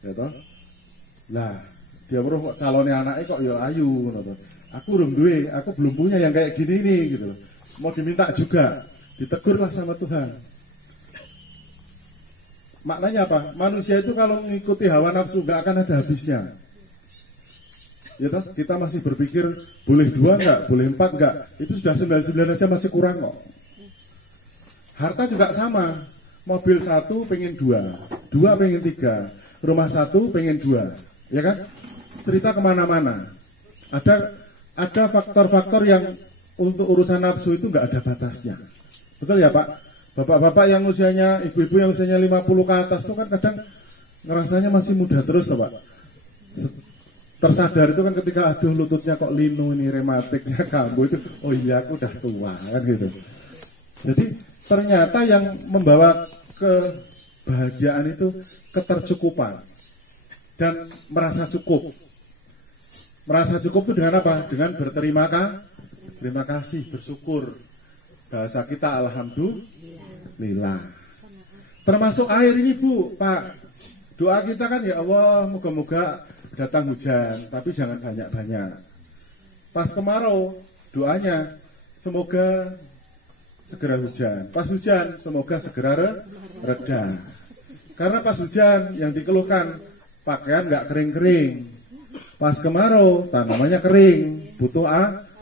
Ya toh? Lah, dia baru kok calonnya anaknya kok ya ayu gitu. Aku belum duwe, aku belum punya yang kayak gini nih gitu. Mau diminta juga, ditegurlah sama Tuhan. Maknanya apa? Manusia itu kalau mengikuti hawa nafsu gak akan ada habisnya. Ya toh? Kita masih berpikir boleh 2 enggak, boleh 4 enggak. Itu sudah 99 aja masih kurang kok. Harta juga sama. Mobil 1 pengen 2, 2 pengen 3, rumah 1 pengen 2, ya kan? Cerita kemana-mana. Ada faktor-faktor yang untuk urusan nafsu itu nggak ada batasnya. Betul ya Pak? Bapak-bapak yang usianya, ibu-ibu yang usianya 50 ke atas itu kan kadang ngerasanya masih muda terus loh Pak. Tersadar itu kan ketika aduh lututnya kok linu ini, rematiknya kambuh itu, oh iya aku udah tua kan gitu. Jadi ternyata yang membawa kebahagiaan itu ketercukupan dan merasa cukup. Merasa cukup itu dengan apa? Dengan berterima kasih, bersyukur. Bahasa kita alhamdulillah. Termasuk air ini Bu, Pak. Doa kita kan ya Allah, moga-moga datang hujan, tapi jangan banyak-banyak. Pas kemarau, doanya semoga segera hujan. Pas hujan, semoga segera reda. Karena pas hujan yang dikeluhkan pakaian nggak kering-kering. Pas kemarau tanamannya kering, butuh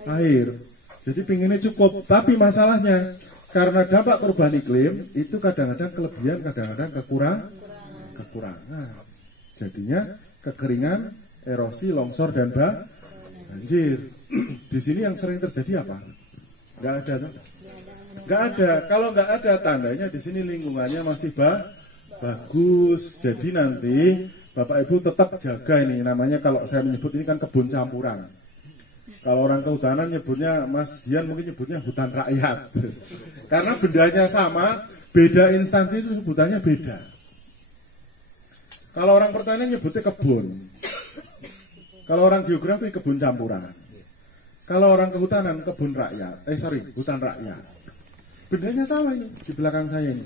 air. Jadi pinginnya cukup. Tapi masalahnya karena dampak perubahan iklim itu kadang-kadang kelebihan, kadang-kadang kekurangan. Jadinya kekeringan, erosi, longsor dan banjir. Di sini yang sering terjadi apa? Nggak ada tuh. Nggak ada. Kalau nggak ada tandanya di sini lingkungannya masih bagus. Jadi nanti Bapak Ibu tetap jaga ini. Namanya kalau saya menyebut ini kan kebun campuran. Kalau orang kehutanan nyebutnya Mas Dian mungkin nyebutnya hutan rakyat. Karena bendanya sama, beda instansi itu sebutannya beda. Kalau orang pertanian nyebutnya kebun. Kalau orang geografi kebun campuran. Kalau orang kehutanan kebun rakyat. Hutan rakyat. Bendanya sama ini di belakang saya ini.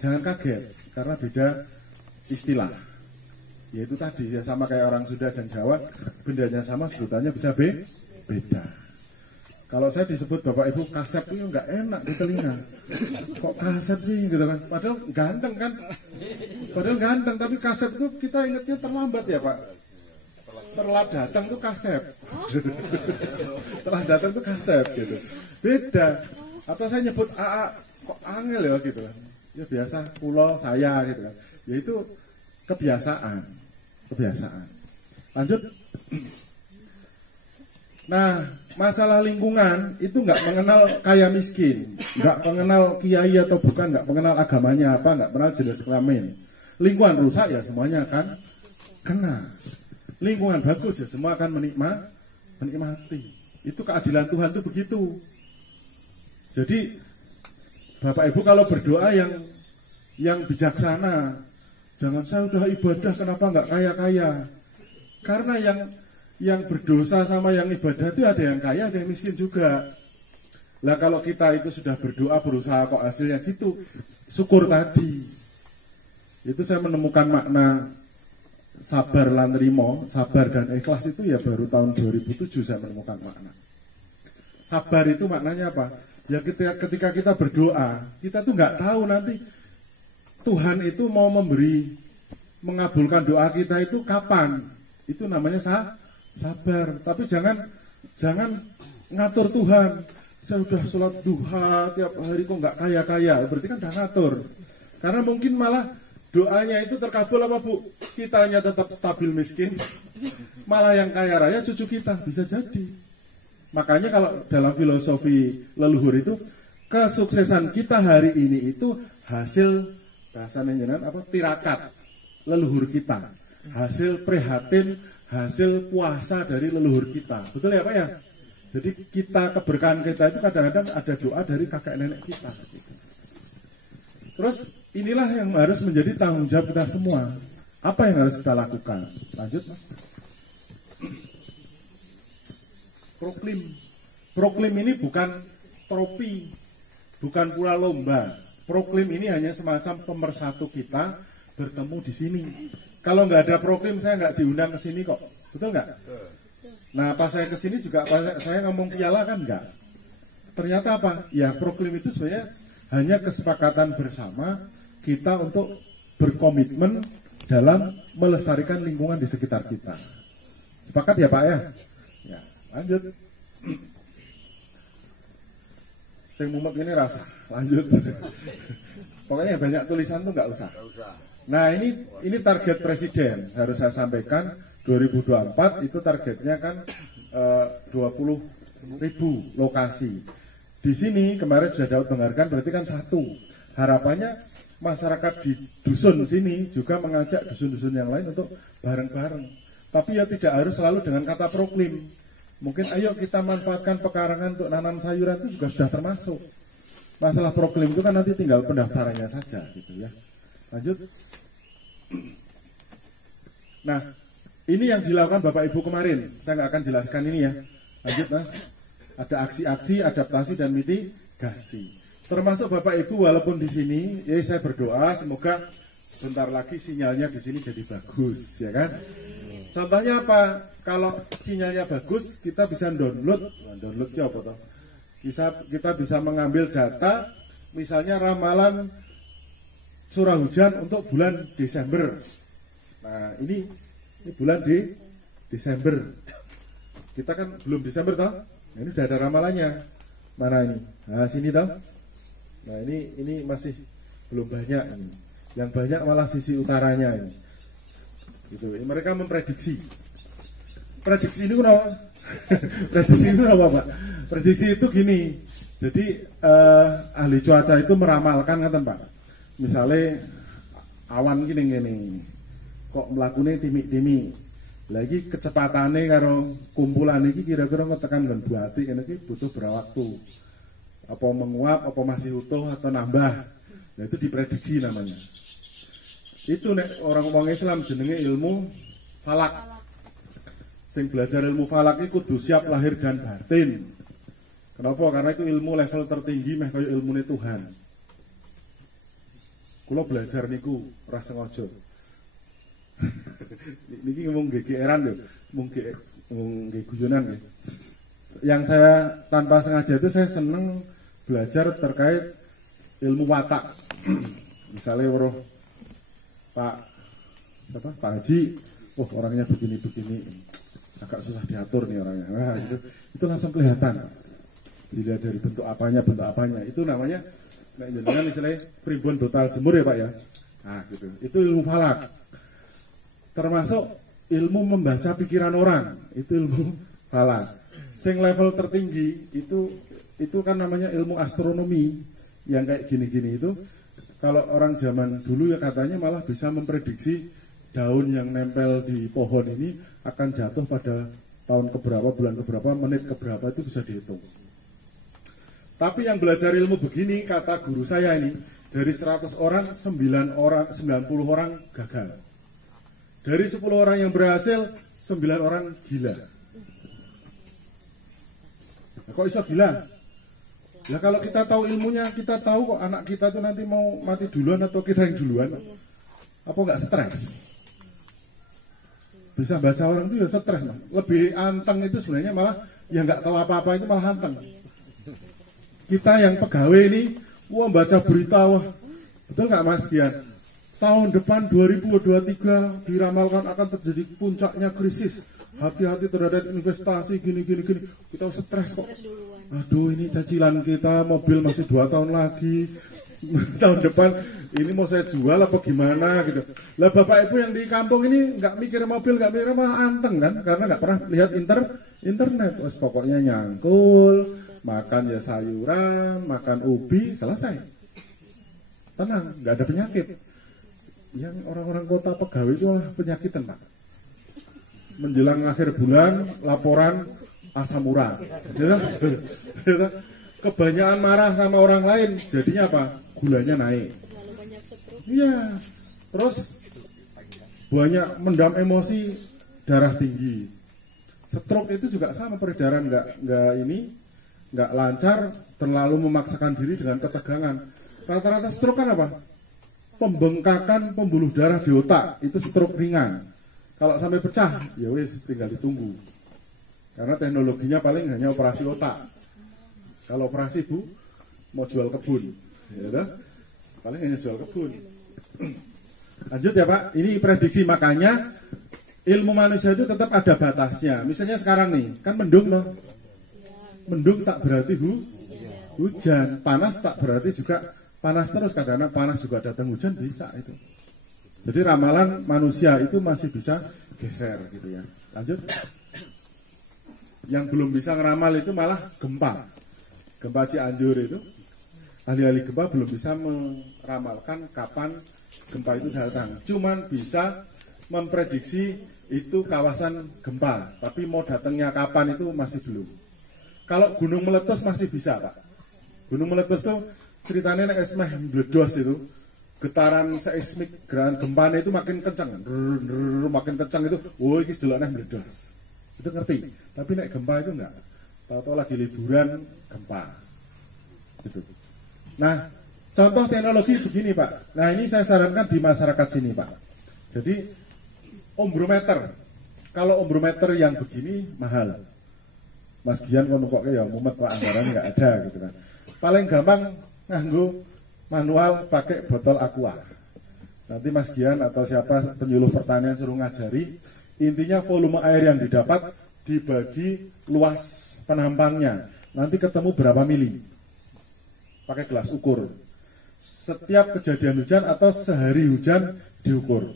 Jangan kaget karena beda istilah. Yaitu tadi ya sama kayak orang Sunda dan Jawa, bendanya sama sebutannya bisa beda. Kalau saya disebut Bapak Ibu kasep itu nggak enak di telinga. Kok kasep sih gitu kan? Padahal ganteng kan? Padahal ganteng tapi kasep itu kita ingatnya terlambat ya Pak. Telat datang tuh kasep. Telah datang tuh kasep gitu. Beda. Atau saya nyebut AA kok angel ya gitu kan. Ya biasa pulau saya gitu kan. Yaitu kebiasaan. Lanjut. Nah, masalah lingkungan itu nggak mengenal kaya miskin, nggak mengenal kiai atau bukan, nggak mengenal agamanya apa, nggak mengenal jenis kelamin. Lingkungan rusak ya semuanya akan kena. Lingkungan bagus ya semua akan menikmati. Itu keadilan Tuhan itu begitu. Jadi Bapak Ibu kalau berdoa yang bijaksana, jangan saya udah ibadah kenapa nggak kaya-kaya. Karena yang berdosa sama yang ibadah itu ada yang kaya, ada yang miskin juga. Lah kalau kita itu sudah berdoa, berusaha kok hasilnya gitu, syukur tadi. Itu saya menemukan makna sabar lan rimo, sabar dan ikhlas itu ya baru tahun 2007 saya menemukan makna. Sabar itu maknanya apa? Ya ketika kita berdoa, kita tuh nggak tahu nanti Tuhan itu mau mengabulkan doa kita itu kapan. Itu namanya sabar. Tapi jangan ngatur Tuhan. Saya udah sholat duha tiap hari kok nggak kaya-kaya, berarti kan udah ngatur. Karena mungkin malah doanya itu terkabul apa Bu? Kitanya tetap stabil miskin, malah yang kaya raya cucu kita, bisa jadi. Makanya kalau dalam filosofi leluhur itu, kesuksesan kita hari ini itu hasil bahasanya tirakat leluhur kita, hasil prihatin, hasil puasa dari leluhur kita. Betul ya Pak ya? Jadi keberkahan kita itu kadang-kadang ada doa dari kakek nenek kita. Terus inilah yang harus menjadi tanggung jawab kita semua. Apa yang harus kita lakukan? Lanjut Mas. Proklim ini bukan trofi, bukan pula lomba. Proklim ini hanya semacam pemersatu kita bertemu di sini. Kalau nggak ada proklim saya nggak diundang ke sini kok. Betul nggak? Nah pas saya kesini juga saya ngomong piala kan enggak. Ternyata apa? Ya proklim itu sebenarnya hanya kesepakatan bersama kita untuk berkomitmen dalam melestarikan lingkungan di sekitar kita. Sepakat ya Pak ya? Ya lanjut. Sing mumet ini rasa. Lanjut. Pokoknya banyak tulisan tuh nggak usah. Nah ini target presiden harus saya sampaikan. 2024 itu targetnya kan 20.000 lokasi. Di sini kemarin sudah dapat dengarkan berarti kan 1. Harapannya masyarakat di dusun sini juga mengajak dusun-dusun yang lain untuk bareng-bareng. Tapi ya tidak harus selalu dengan kata proklim. Mungkin ayo kita manfaatkan pekarangan untuk nanam sayuran itu juga sudah termasuk. Masalah proklim itu kan nanti tinggal pendaftarannya saja gitu ya. Lanjut. Nah, ini yang dilakukan Bapak Ibu kemarin. Saya nggak akan jelaskan ini ya. Lanjut Mas. Ada aksi-aksi, adaptasi dan mitigasi. Termasuk Bapak Ibu walaupun di sini, ya saya berdoa semoga bentar lagi sinyalnya di sini jadi bagus, ya kan? Contohnya apa? Kalau sinyalnya bagus, kita bisa download. Downloadnya apa toh? Kita bisa mengambil data, misalnya ramalan curah hujan untuk bulan Desember. Nah ini bulan di Desember. Kita kan belum Desember toh. Nah, ini udah ada ramalannya. Mana ini? Nah, sini toh. Nah, ini masih belum banyak ini. Yang banyak malah sisi utaranya ini. Gitu. Mereka memprediksi. Prediksi ini kenapa? Prediksi itu apa, Pak? Prediksi itu gini. Jadi ahli cuaca itu meramalkan kan, Pak. Misalnya awan gini. Kok melakukannya timi-timi lagi kecepatannya karo kumpulan ini kira-kira ngetekan dan buati ini butuh berapa waktu, apa menguap, apa masih utuh atau nambah. Nah itu diprediksi namanya. Itu nek orang Islam jenenge ilmu falak. Sing belajar ilmu falak itu kudu siap lahir dan batin. Kenapa? Karena itu ilmu level tertinggi meh kaya ilmune Tuhan. Kula belajar niku ora sengaja. Niki ngomong GGR-an lho, ngomong guyonan ya. Yang saya tanpa sengaja itu saya seneng belajar terkait ilmu watak. Misalnya Pak Haji, orangnya begini, agak susah diatur nih orangnya. Nah, itu langsung kelihatan. Dilihat dari bentuk apanya, itu namanya jenengan misalnya primbon total jemur ya Pak ya. Nah, gitu. Itu ilmu falak. Termasuk ilmu membaca pikiran orang, itu ilmu falak. Sing level tertinggi itu kan namanya ilmu astronomi yang kayak gini-gini itu. Kalau orang zaman dulu ya katanya malah bisa memprediksi daun yang nempel di pohon ini akan jatuh pada tahun keberapa, bulan keberapa, menit keberapa itu bisa dihitung. Tapi yang belajar ilmu begini, kata guru saya ini, Dari 100 orang, 90 orang gagal. Dari 10 orang yang berhasil, 9 orang gila. Nah, kok iso gila? Ya kalau kita tahu ilmunya, kita tahu kok anak kita tuh nanti mau mati duluan atau kita yang duluan. Apa nggak stres? Bisa baca orang itu ya stres. Lebih anteng itu sebenarnya malah yang nggak tahu apa-apa itu malah anteng. Kita yang pegawai ini, wah baca berita, wah betul nggak Mas Dian? Tahun depan 2023 diramalkan akan terjadi puncaknya krisis. Hati-hati terhadap investasi gini. Kita stres kok. Aduh ini cicilan kita mobil masih 2 tahun lagi. Tahun depan ini mau saya jual apa gimana gitu. Lah bapak ibu yang di kampung ini nggak mikir mobil, nggak mikir malah anteng kan? Karena nggak pernah lihat internet. Terus pokoknya nyangkul, makan ya sayuran, makan ubi, selesai. Tenang, nggak ada penyakit. Yang orang-orang kota pegawai itu malah penyakitan Pak. Menjelang akhir bulan laporan asam urat. Kebanyakan marah sama orang lain, jadinya apa? Gulanya naik. Iya. Terus banyak mendam emosi, darah tinggi. Stroke itu juga sama, peredaran nggak lancar, terlalu memaksakan diri dengan ketegangan. Rata-rata stroke kan apa? Pembengkakan pembuluh darah di otak, itu stroke ringan. Kalau sampai pecah, ya wis tinggal ditunggu. Karena teknologinya paling hanya operasi otak. Kalau operasi Bu, mau jual kebun, ya udah, paling hanya jual kebun. Lanjut ya Pak, ini prediksi, makanya ilmu manusia itu tetap ada batasnya. Misalnya sekarang nih, kan mendung loh. Mendung tak berarti hujan, panas tak berarti juga panas terus. Kadang-kadang panas juga datang hujan, bisa itu. Jadi ramalan manusia itu masih bisa geser gitu ya. Lanjut. Yang belum bisa ngeramal itu malah gempa. Gempa Cianjur itu, ahli-ahli gempa belum bisa meramalkan kapan gempa itu datang. Cuman bisa memprediksi itu kawasan gempa, tapi mau datangnya kapan itu masih belum. Kalau gunung meletus masih bisa Pak. Gunung meletus tuh ceritanya nek esmeh meledos itu, getaran seismik gerakan gempanya itu makin kencang, makin kencang itu, woi iki delokne meledos. Itu ngerti. Tapi nek gempa itu enggak. Tahu-tahu lagi liburan gempa. Gitu. Nah, contoh teknologi begini Pak. Nah ini saya sarankan di masyarakat sini Pak. Jadi ombrometer. Kalau ombrometer yang begini mahal. Mas Gian kono kok ya mumet Pak, anggaran nggak ada gitu kan. Paling gampang nganggo manual pakai botol aqua. Nanti Mas Gian atau siapa penyuluh pertanian suruh ngajari. Intinya volume air yang didapat dibagi luas penampangnya. Nanti ketemu berapa mili. Pakai gelas ukur. Setiap kejadian hujan atau sehari hujan diukur.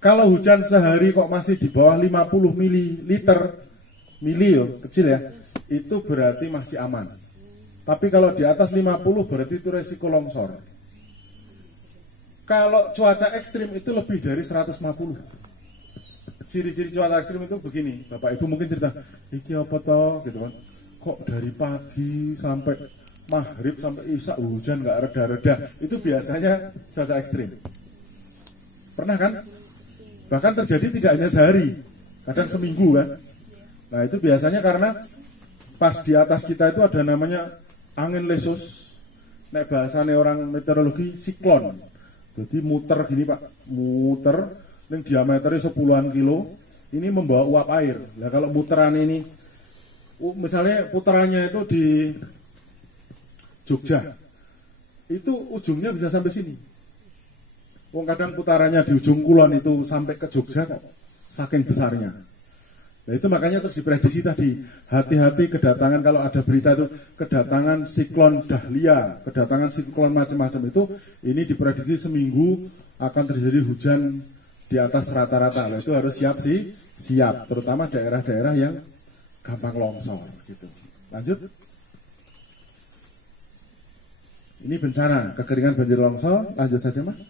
Kalau hujan sehari kok masih di bawah 50 mili yo, kecil ya, itu berarti masih aman. Tapi kalau di atas 50 berarti itu resiko longsor. Kalau cuaca ekstrim itu lebih dari 150. Ciri-ciri cuaca ekstrim itu begini, Bapak Ibu mungkin cerita, iki apa toh gitu kan. Kok dari pagi sampai maghrib sampai isya hujan nggak reda-reda. Itu biasanya cuaca ekstrim. Pernah kan? Bahkan terjadi tidak hanya sehari, kadang seminggu kan. Nah itu biasanya karena pas di atas kita itu ada namanya angin lesus. Nek bahasanya orang meteorologi siklon. Jadi muter gini Pak, muter yang diameternya 10-an kilo. Ini membawa uap air. Nah kalau muteran ini, misalnya putarannya itu di Jogja, itu ujungnya bisa sampai sini. Wong kadang putarannya di ujung kulon itu sampai ke Jogja kok, saking besarnya. Nah itu makanya terus diprediksi tadi, hati-hati kedatangan kalau ada berita itu kedatangan siklon Dahlia, kedatangan siklon macam-macam itu, ini diprediksi seminggu akan terjadi hujan di atas rata-rata. Nah, itu harus siap, terutama daerah-daerah yang gampang longsor gitu. Lanjut. Ini bencana, kekeringan, banjir, longsor. Lanjut saja Mas.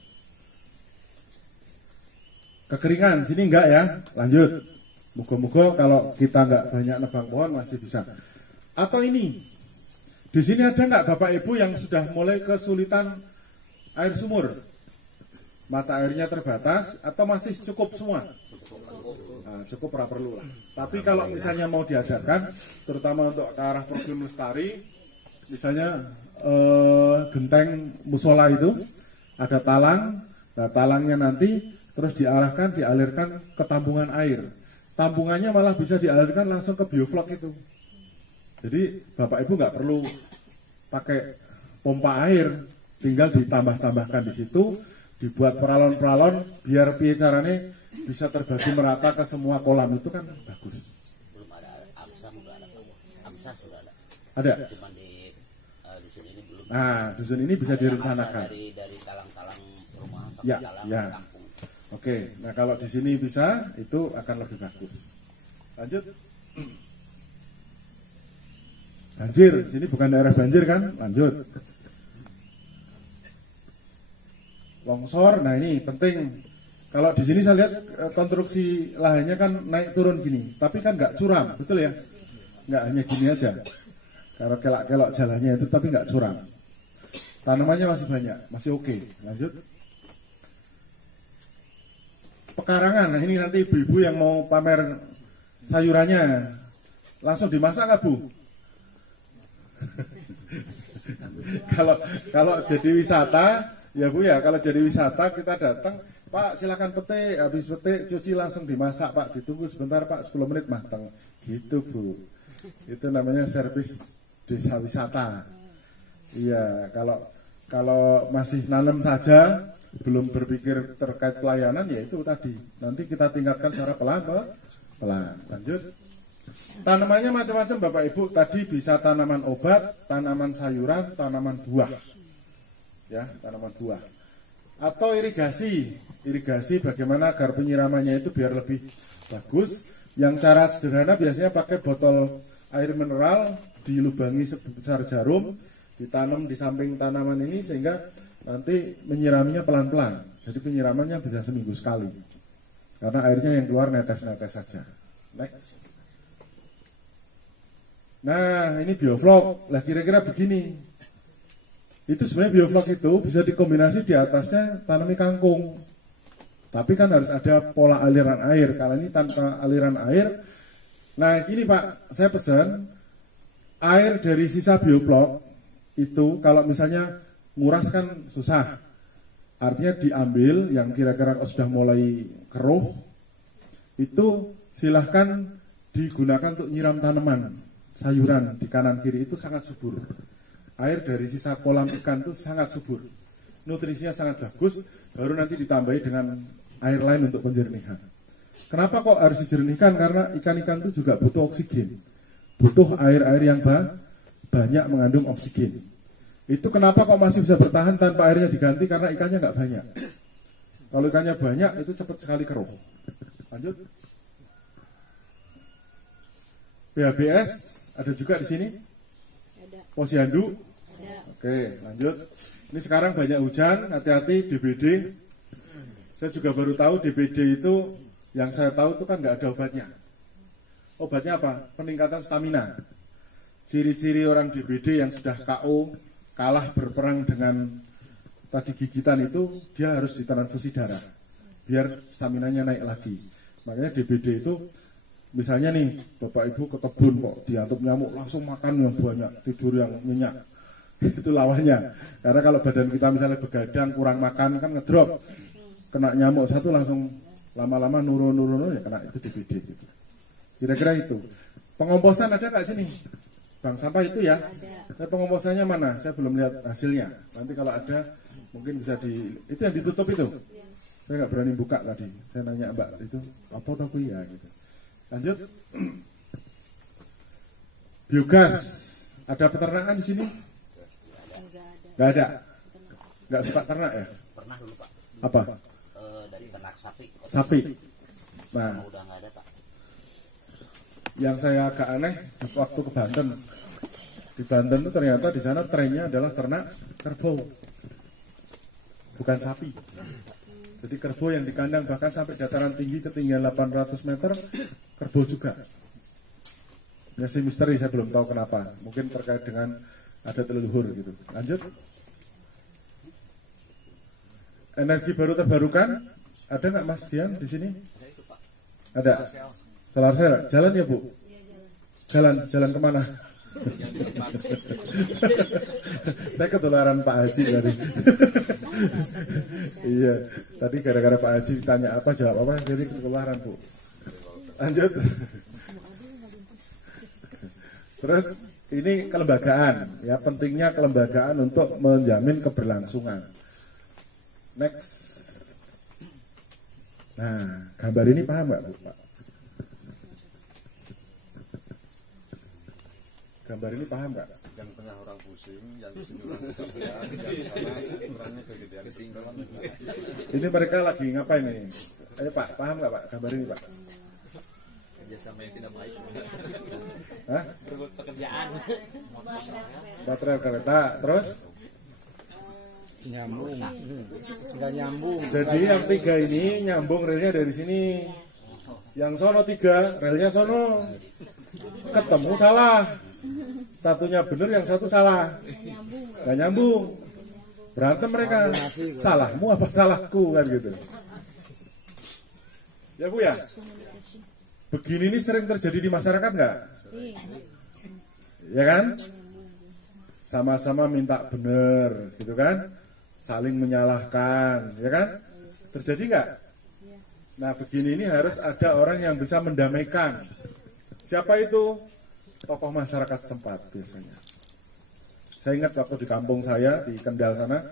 Kekeringan, sini enggak ya? Lanjut. Moga-moga kalau kita enggak banyak nebang pohon masih bisa. Atau ini, di sini ada enggak Bapak Ibu yang sudah mulai kesulitan air sumur, mata airnya terbatas atau masih cukup semua? Nah, cukup ora perlu lah. Tapi kalau misalnya mau diadakan, terutama untuk ke arah program lestari, misalnya genteng musola itu ada talang, nah talangnya nanti terus dialirkan ke tambungan air. Tambungannya malah bisa dialirkan langsung ke bioflok itu. Jadi Bapak Ibu nggak perlu pakai pompa air, tinggal ditambah-tambahkan di situ, dibuat peralon-peralon biar piye carane bisa terbagi merata ke semua kolam, itu kan bagus. Belum ada AMSA, sudah ada AMSA sudah ada. Ada. Cuma di dusun ini belum. Nah, dusun ini bisa Ada direncanakan. AMSA dari talang-talang rumah ke Ya, talang ya. kampung. Oke, nah kalau di sini bisa, itu akan lebih bagus. Lanjut. Banjir, sini bukan daerah banjir kan? Lanjut. Longsor, nah ini penting. Kalau di sini saya lihat konstruksi lahannya kan naik turun gini, tapi kan nggak curam, betul ya? Nggak hanya gini aja. Kalau kelak-kelok jalannya itu, tapi nggak curam. Tanamannya masih banyak, masih oke. Lanjut. Pekarangan, nah ini nanti ibu-ibu yang mau pamer sayurannya, langsung dimasak nggak Bu? Kalau jadi wisata, ya Bu ya, kalau jadi wisata kita datang, Pak silakan petik, habis petik cuci langsung dimasak Pak, ditunggu sebentar Pak 10 menit matang, gitu Bu. Itu namanya servis desa wisata. Iya, kalau masih nanam saja, belum berpikir terkait pelayanan, ya itu tadi. Nanti kita tingkatkan secara pelan. Lanjut. Tanamannya macam-macam Bapak Ibu. Tadi bisa tanaman obat, tanaman sayuran, tanaman buah. Ya, tanaman buah. Atau irigasi. Irigasi bagaimana agar penyiramannya itu biar lebih bagus. Yang cara sederhana biasanya pakai botol air mineral, dilubangi sebesar jarum, ditanam di samping tanaman ini sehingga nanti menyiraminya pelan-pelan. Jadi penyiramannya bisa seminggu sekali. Karena airnya yang keluar netes-netes saja. Next. Nah, ini bioflok. Lah kira-kira begini. Itu sebenarnya bioflok itu bisa dikombinasi di atasnya tanami kangkung. Tapi kan harus ada pola aliran air. Kalau ini tanpa aliran air. Nah, gini Pak, saya pesan air dari sisa bioflok itu kalau misalnya nguras kan susah. Artinya diambil yang kira-kira sudah mulai keruh, itu silahkan digunakan untuk nyiram tanaman, sayuran di kanan kiri itu sangat subur. Air dari sisa kolam ikan itu sangat subur, nutrisinya sangat bagus. Baru nanti ditambahi dengan air lain untuk penjernihan. Kenapa kok harus dijernihkan? Karena ikan-ikan itu juga butuh oksigen, butuh air-air yang banyak mengandung oksigen. Itu kenapa kok masih bisa bertahan tanpa airnya diganti? Karena ikannya nggak banyak. Kalau ikannya banyak itu cepat sekali keruh. Lanjut. BHBS ada juga di sini. Ada. Posyandu. Ada. Oke, lanjut. Ini sekarang banyak hujan, hati-hati DBD. Saya juga baru tahu DBD itu, yang saya tahu itu kan nggak ada obatnya. Obatnya apa? Peningkatan stamina. Ciri-ciri orang DBD yang sudah KO, kalah berperang dengan tadi gigitan itu, dia harus ditransfusi darah biar staminanya naik lagi. Makanya DBD itu misalnya nih Bapak Ibu ke kebun kok diantuk nyamuk, langsung makan yang banyak, tidur yang nyenyak. Itu lawannya. Karena kalau badan kita misalnya begadang, kurang makan kan ngedrop, kena nyamuk satu langsung lama-lama nurun ya kena itu DBD gitu. Kira-kira itu. Pengomposan ada nggak sini? Bank sampah itu ya. Nah, pengomposannya mana? Saya belum lihat hasilnya. Nanti kalau ada mungkin bisa itu yang ditutup itu. Saya nggak berani buka tadi. Saya nanya Mbak itu apa tahu ya gitu. Lanjut. Biogas. Ada peternakan di sini? Nggak ada. Nggak suka ternak ya? Pernah dulu Pak. Apa? Dari ternak sapi. Sapi. Nah, Udah nggak ada Pak. yang saya agak aneh waktu ke Banten. Di Banten itu ternyata di sana trennya adalah ternak kerbau, bukan sapi. Jadi kerbau yang di kandang bahkan sampai dataran tinggi ketinggian 800 meter, kerbau juga. Masih misteri, saya belum tahu kenapa. Mungkin terkait dengan adat leluhur gitu. Lanjut. energi baru terbarukan ada nggak Mas Dian di sini? Ada. Solar cell. Jalan ya Bu? Jalan kemana? Saya ketularan Pak Haji tadi. Iya, tadi gara-gara Pak Haji ditanya apa jawab apa, jadi ketularan Bu. Lanjut. Terus ini kelembagaan, ya pentingnya kelembagaan untuk menjamin keberlangsungan. Next. Nah, gambar ini paham nggak Bu Pak? Gambar ini paham nggak? Yang tengah orang pusing, yang di sini orang kecapean, yang sana orangnya kegedean kesinggalan. Ini mereka lagi ngapain nih? Ayo Pak, paham nggak Pak gambar ini Pak? Kerjasama yang tidak baik. Hah? Pekerjaan. Baterai kereta, terus? Nyambung, nggak nyambung. Jadi yang 3 ini nyambung relnya dari sini. Yang sono 3, relnya sono. Ketemu salah. Satunya bener, yang satu salah. Nggak nyambung. Berantem mereka. Salahmu apa salahku kan gitu. Ya Bu ya. Begini ini sering terjadi di masyarakat nggak? Ya kan? Sama-sama minta bener, gitu kan? Saling menyalahkan, ya kan? Terjadi nggak? Nah begini ini harus ada orang yang bisa mendamaikan. Siapa itu? Tokoh masyarakat setempat biasanya. Saya ingat waktu di kampung saya di Kendal sana,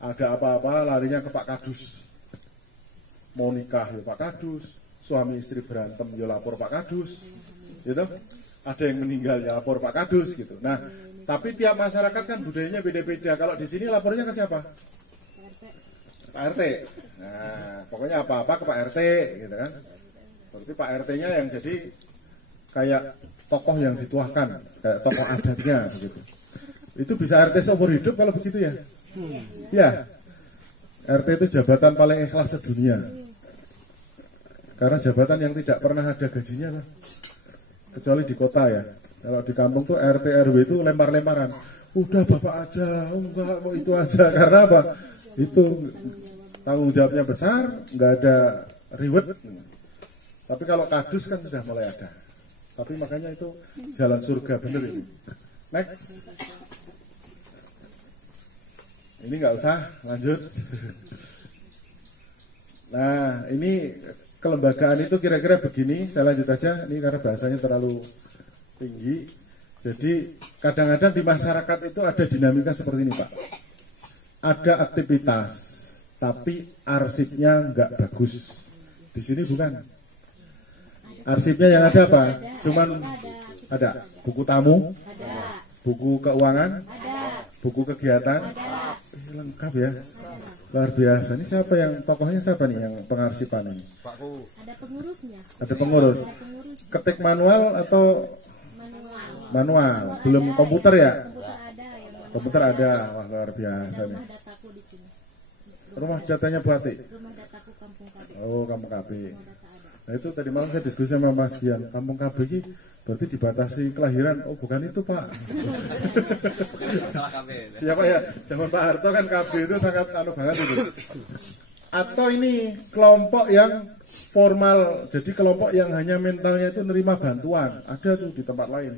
ada apa-apa larinya ke Pak Kadus. Mau nikah ya Pak Kadus, suami istri berantem ya lapor Pak Kadus, gitu. Ada yang meninggal ya lapor Pak Kadus gitu. Nah, tapi tiap masyarakat kan budayanya beda-beda. Kalau di sini lapornya ke siapa? Pak RT. Nah, pokoknya apa-apa ke Pak RT, gitu kan. Berarti Pak RT-nya yang jadi kayak tokoh yang dituahkan, kayak tokoh adatnya begitu. Itu bisa RT seumur hidup kalau begitu ya? Ya, RT itu jabatan paling ikhlas sedunia. Karena jabatan yang tidak pernah ada gajinya lah. Kecuali di kota ya. Kalau di kampung tuh RT RW itu lempar-lemparan. Udah bapak aja, enggak mau itu aja. Karena apa? Itu tanggung jawabnya besar, nggak ada reward. Tapi kalau kadus kan sudah mulai ada. Tapi makanya itu jalan surga bener ini. Next. Ini nggak usah, lanjut. Nah, ini kelembagaan itu kira-kira begini. Saya lanjut aja, ini karena bahasanya terlalu tinggi. Jadi kadang-kadang di masyarakat itu ada dinamika seperti ini Pak. Ada aktivitas, tapi arsipnya nggak bagus. Di sini bukan. Arsipnya yang ada apa? Cuman ada buku tamu, buku keuangan, buku kegiatan. Lengkap ya. Luar biasa. Ini siapa yang tokohnya siapa nih yang pengarsipan ini? Pakku. Ada pengurusnya. Ada pengurus. Ketik manual atau manual? Belum komputer ya? Komputer ada. Wah, luar biasa nih. Rumah dataku di sini. Rumah datanya Bu Ati. Rumah dataku Kampung KB. Oh, Kampung KB. Nah itu tadi malam saya diskusi sama Mas Gian. Kampung KB ini berarti dibatasi kelahiran. Oh bukan itu Pak. Salah KB. Ya Pak ya. Zaman Pak Harto kan KB itu sangat anu banget itu. Atau ini kelompok yang formal. Jadi kelompok yang hanya mentalnya itu nerima bantuan. Ada tuh di tempat lain.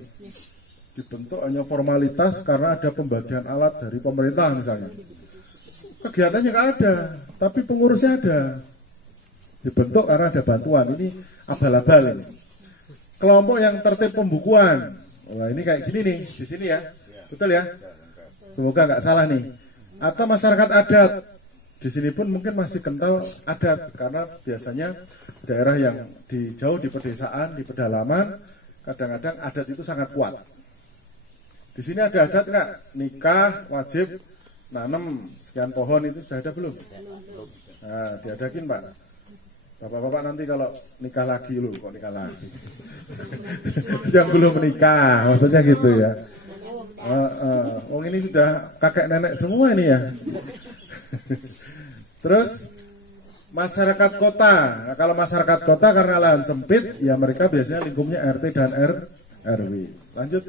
Dibentuk hanya formalitas karena ada pembagian alat dari pemerintah misalnya. Kegiatannya nggak ada, tapi pengurusnya ada. Dibentuk karena ada bantuan. Ini abal-abal ini. Kelompok yang tertib pembukuan. Wah ini kayak gini nih di sini ya, betul ya? Semoga nggak salah nih. Atau masyarakat adat. Di sini pun mungkin masih kental adat karena biasanya daerah yang jauh di pedesaan, di pedalaman, kadang-kadang adat itu sangat kuat. Di sini ada adat nggak? Nikah wajib nanam sekian pohon itu sudah ada belum? Nah, diadakin Pak. Bapak-bapak nanti kalau nikah lagi loh, kok nikah lagi? Yang belum menikah, maksudnya gitu ya. Oh ini sudah kakek nenek semua ini ya. Terus masyarakat kota. Nah, kalau masyarakat kota karena lahan sempit, ya mereka biasanya lingkupnya RT dan RW. Lanjut.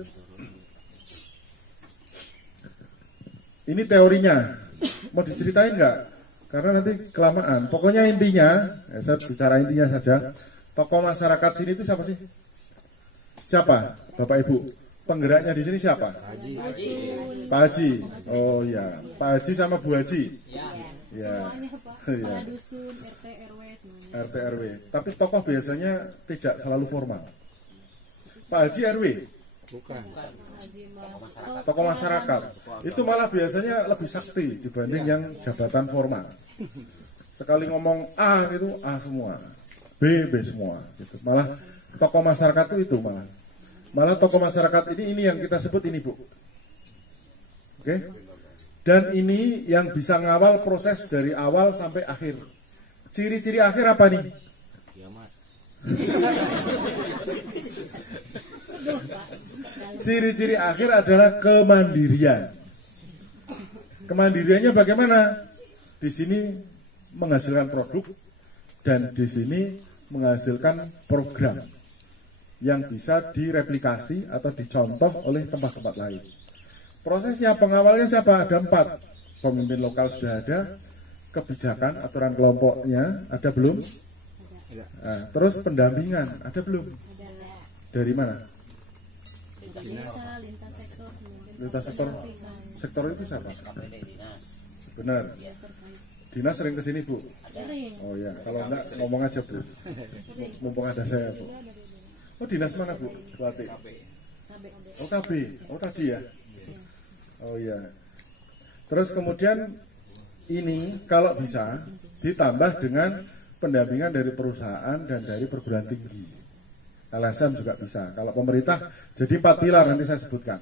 Ini teorinya. Mau diceritain nggak? Karena nanti kelamaan. Pokoknya intinya, saya bicara intinya saja. Tokoh masyarakat sini itu siapa sih? Siapa? Bapak Ibu. Penggeraknya di sini siapa? Pak Haji. Oh ya, Pak Haji sama Bu Haji. Ya. Semuanya Pak. Ya. Kepala dusun, RT, RW semuanya. RT RW. Tapi tokoh biasanya tidak selalu formal. Pak Haji RW, Bukan. Haji tokoh masyarakat. Itu malah biasanya lebih sakti dibanding yang jabatan formal. Sekali ngomong A itu A semua, B semua. Gitu. Malah tokoh masyarakat itu malah. Malah tokoh masyarakat ini yang kita sebut ini, Bu. Oke? Dan ini yang bisa ngawal proses dari awal sampai akhir. Ciri-ciri akhir apa nih? Ciri-ciri akhir adalah kemandirian. Kemandiriannya bagaimana? Di sini menghasilkan produk dan di sini menghasilkan program yang bisa direplikasi atau dicontoh oleh tempat-tempat lain. Prosesnya pengawalnya siapa? Ada 4. Pemimpin lokal sudah ada, kebijakan, aturan kelompoknya ada belum? Nah, terus pendampingan ada belum? Dari mana? desa, lintas sektor, Lintas sektor. Sektor itu siapa? KPD dinas. Benar. Dinas sering kesini, Bu. sering. Oh ya, kalau enggak ngomong aja, Bu. Mumpung ada saya, Bu. Oh, dinas mana, Bu? Buati. Oh, KB. Oh, tadi ya. Oh ya. Terus kemudian ini kalau bisa ditambah dengan pendampingan dari perusahaan dan dari perguruan tinggi. LSM juga bisa. Kalau pemerintah jadi 4 pilar nanti saya sebutkan.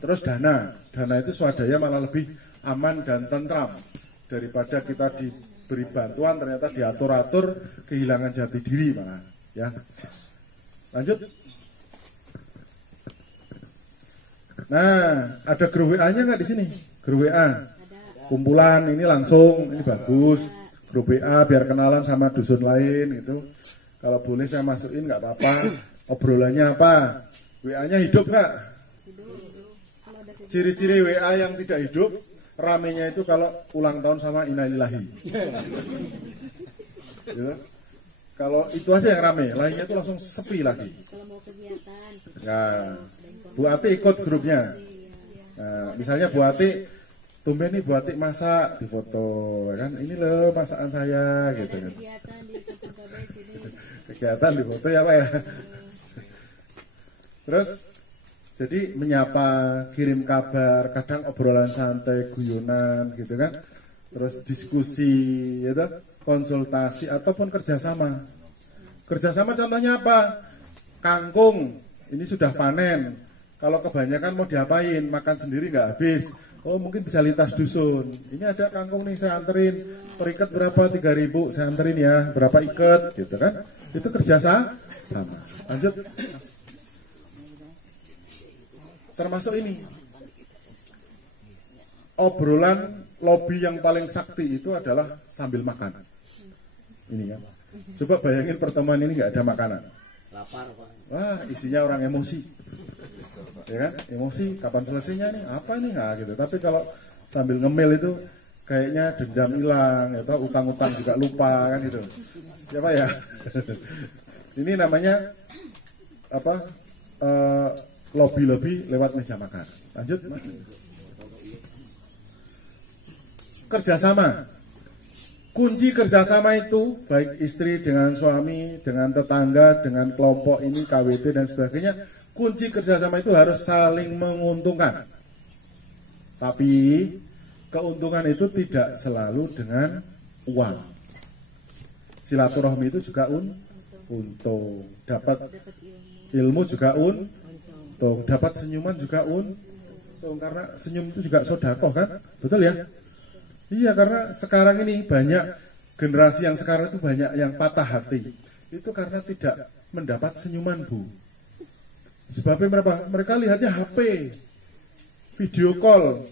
Terus dana itu swadaya malah lebih aman dan tentram daripada kita diberi bantuan ternyata diatur-atur kehilangan jati diri malah. Ya. Lanjut. Nah, ada grup WA-nya nggak di sini? Grup WA. Kumpulan ini langsung, ini bagus. Grup WA biar kenalan sama dusun lain gitu. Kalau boleh saya masukin nggak apa-apa. Obrolannya apa? WA-nya hidup nggak? Ciri-ciri WA yang tidak hidup, ramenya itu kalau ulang tahun sama innalillahi. Gitu. Kalau itu aja yang rame, lainnya itu langsung sepi lagi. Kalau mau kegiatan, Nah, Bu Ati ikut grupnya. Nah, misalnya Bu Ati, tumben nih Bu Ati masak di foto, kan? Ini loh masakan saya, gitu kan. kegiatan di kampung KB sini. Kegiatan di foto ya Pak ya. Terus, jadi menyapa, kirim kabar, kadang obrolan santai, guyonan, gitu kan. Terus diskusi, gitu, konsultasi ataupun kerjasama. Kerjasama contohnya apa? Kangkung, ini sudah panen. Kalau kebanyakan mau diapain? Makan sendiri nggak habis. Oh mungkin bisa lintas dusun. Ini ada kangkung nih saya anterin. Per ikat berapa? 3.000 saya anterin ya. Berapa ikat? Gitu kan? Itu kerjasama. Sama. Lanjut. Termasuk ini. Obrolan lobby yang paling sakti itu adalah sambil makan. Ini ya. Coba bayangin pertemuan ini nggak ada makanan. Lapar, Pak. Wah, isinya orang emosi. Ya kan? Emosi, kapan selesainya nih? Apa nih? Nah, gitu. Tapi kalau sambil ngemil itu kayaknya dendam hilang, ya toh, utang-utang juga lupa kan itu. Ya Pak ya. Ini namanya apa? Lobby-lobby lewat meja makan. Lanjut, Mas. Kerjasama. Kunci kerjasama itu baik istri dengan suami, dengan tetangga, dengan kelompok ini KWT dan sebagainya. Kunci kerjasama itu harus saling menguntungkan. Tapi keuntungan itu tidak selalu dengan uang. Silaturahmi itu juga untung. Dapat ilmu juga untung. Dapat senyuman juga untung. Karena senyum itu juga sedekah kan? Betul ya? Iya, karena sekarang ini banyak generasi yang sekarang itu banyak yang patah hati. Itu karena tidak mendapat senyuman, Bu. Sebabnya mereka lihatnya HP, video call.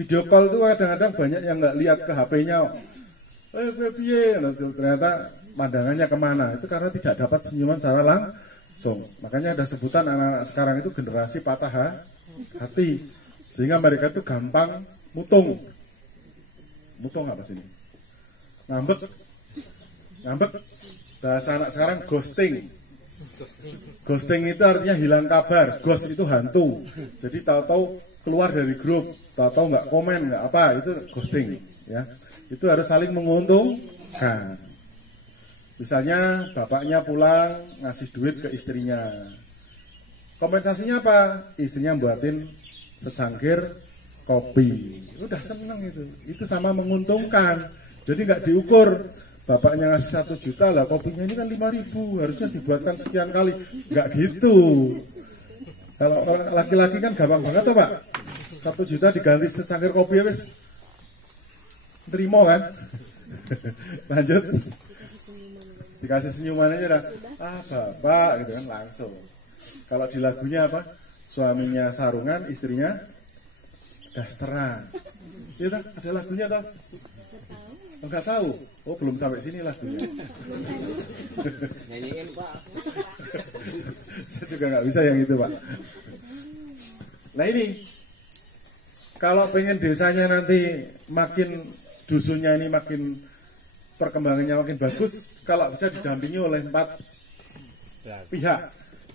Video call itu kadang-kadang banyak yang nggak lihat ke HP-nya. Ternyata pandangannya kemana? Itu karena tidak dapat senyuman secara langsung. Makanya ada sebutan anak-anak sekarang itu generasi patah hati. Sehingga mereka itu gampang mutung. Muto nggak pas ini? Ngambek. Ngambek. Bahasa anak sekarang ghosting. Ghosting itu artinya hilang kabar. Ghost itu hantu. Jadi tahu-tahu keluar dari grup, tahu-tahu nggak komen, nggak apa, itu ghosting. Ya, itu harus saling menguntungkan. Misalnya bapaknya pulang ngasih duit ke istrinya. Kompensasinya apa? Istrinya buatin secangkir kopi. Udah seneng itu. Itu sama menguntungkan. Jadi nggak diukur. Bapaknya ngasih 1 juta lah, kopinya ini kan 5.000, harusnya dibuatkan sekian kali. Nggak gitu. Kalau laki-laki kan gampang banget tuh Pak. 1 juta diganti secangkir kopi wis terima kan. Lanjut. Dikasih senyuman aja dah. Ah bapak gitu kan langsung. Kalau di lagunya apa? Suaminya sarungan, istrinya dasteran. Iya tak? Ada lagunya tak? Enggak tahu. Oh belum sampai sini lagunya. Nyanyiin Pak. Saya juga nggak bisa yang itu Pak. Nah ini, kalau pengen desanya nanti makin dusunnya ini makin perkembangannya makin bagus, kalau bisa didampingi oleh 4 pihak.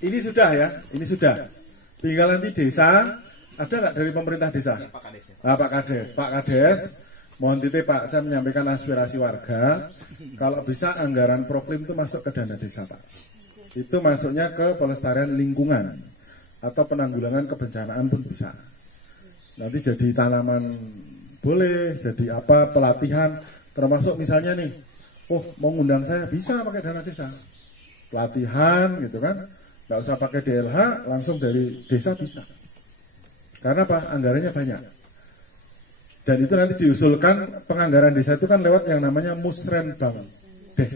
Ini sudah ya, ini sudah. Tinggal nanti desa, ada nggak dari pemerintah desa? Pak Kades. Mohon titip Pak, saya menyampaikan aspirasi warga. Kalau bisa anggaran proklim itu masuk ke dana desa Pak. Itu masuknya ke pelestarian lingkungan atau penanggulangan kebencanaan pun bisa. Nanti jadi tanaman boleh, jadi apa pelatihan. Termasuk misalnya nih, oh mau ngundang saya bisa pakai dana desa. Pelatihan gitu kan, nggak usah pakai DLH, langsung dari desa bisa. Karena apa? Anggarannya banyak. Dan itu nanti diusulkan penganggaran desa itu kan lewat yang namanya Musrenbang Des.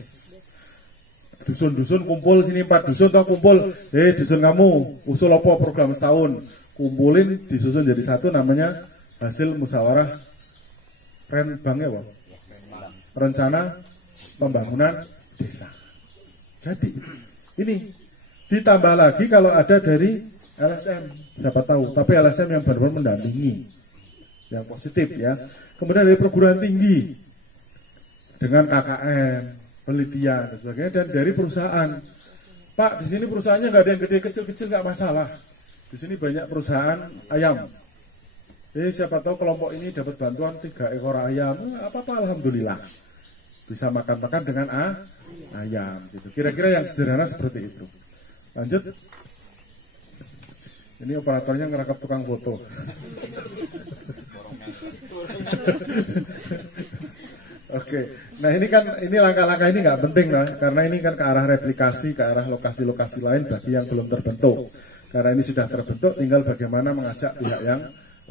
Dusun-dusun kumpul sini 4 dusun atau kumpul, dusun kamu usul apa program setahun, kumpulin disusun jadi satu namanya hasil musyawarah Renbang ya Pak. Rencana Pembangunan Desa. Jadi ini ditambah lagi kalau ada dari LSM, siapa tahu, tapi LSM yang benar-benar mendampingi, yang positif ya. Kemudian dari perguruan tinggi dengan KKN, penelitian dan sebagainya, dan dari perusahaan. Pak, di sini perusahaannya nggak ada yang gede, kecil-kecil nggak masalah. Di sini banyak perusahaan ayam. Siapa tahu kelompok ini dapat bantuan 3 ekor ayam, apa-apa alhamdulillah. Bisa makan-makan dengan ayam gitu. Kira-kira yang sederhana seperti itu. Lanjut. Ini operatornya ngerekap tukang foto. Oke. Nah ini kan, ini langkah-langkah ini nggak penting lah, karena ini kan ke arah replikasi, ke arah lokasi-lokasi lain bagi yang belum terbentuk. Karena ini sudah terbentuk, tinggal bagaimana mengajak pihak yang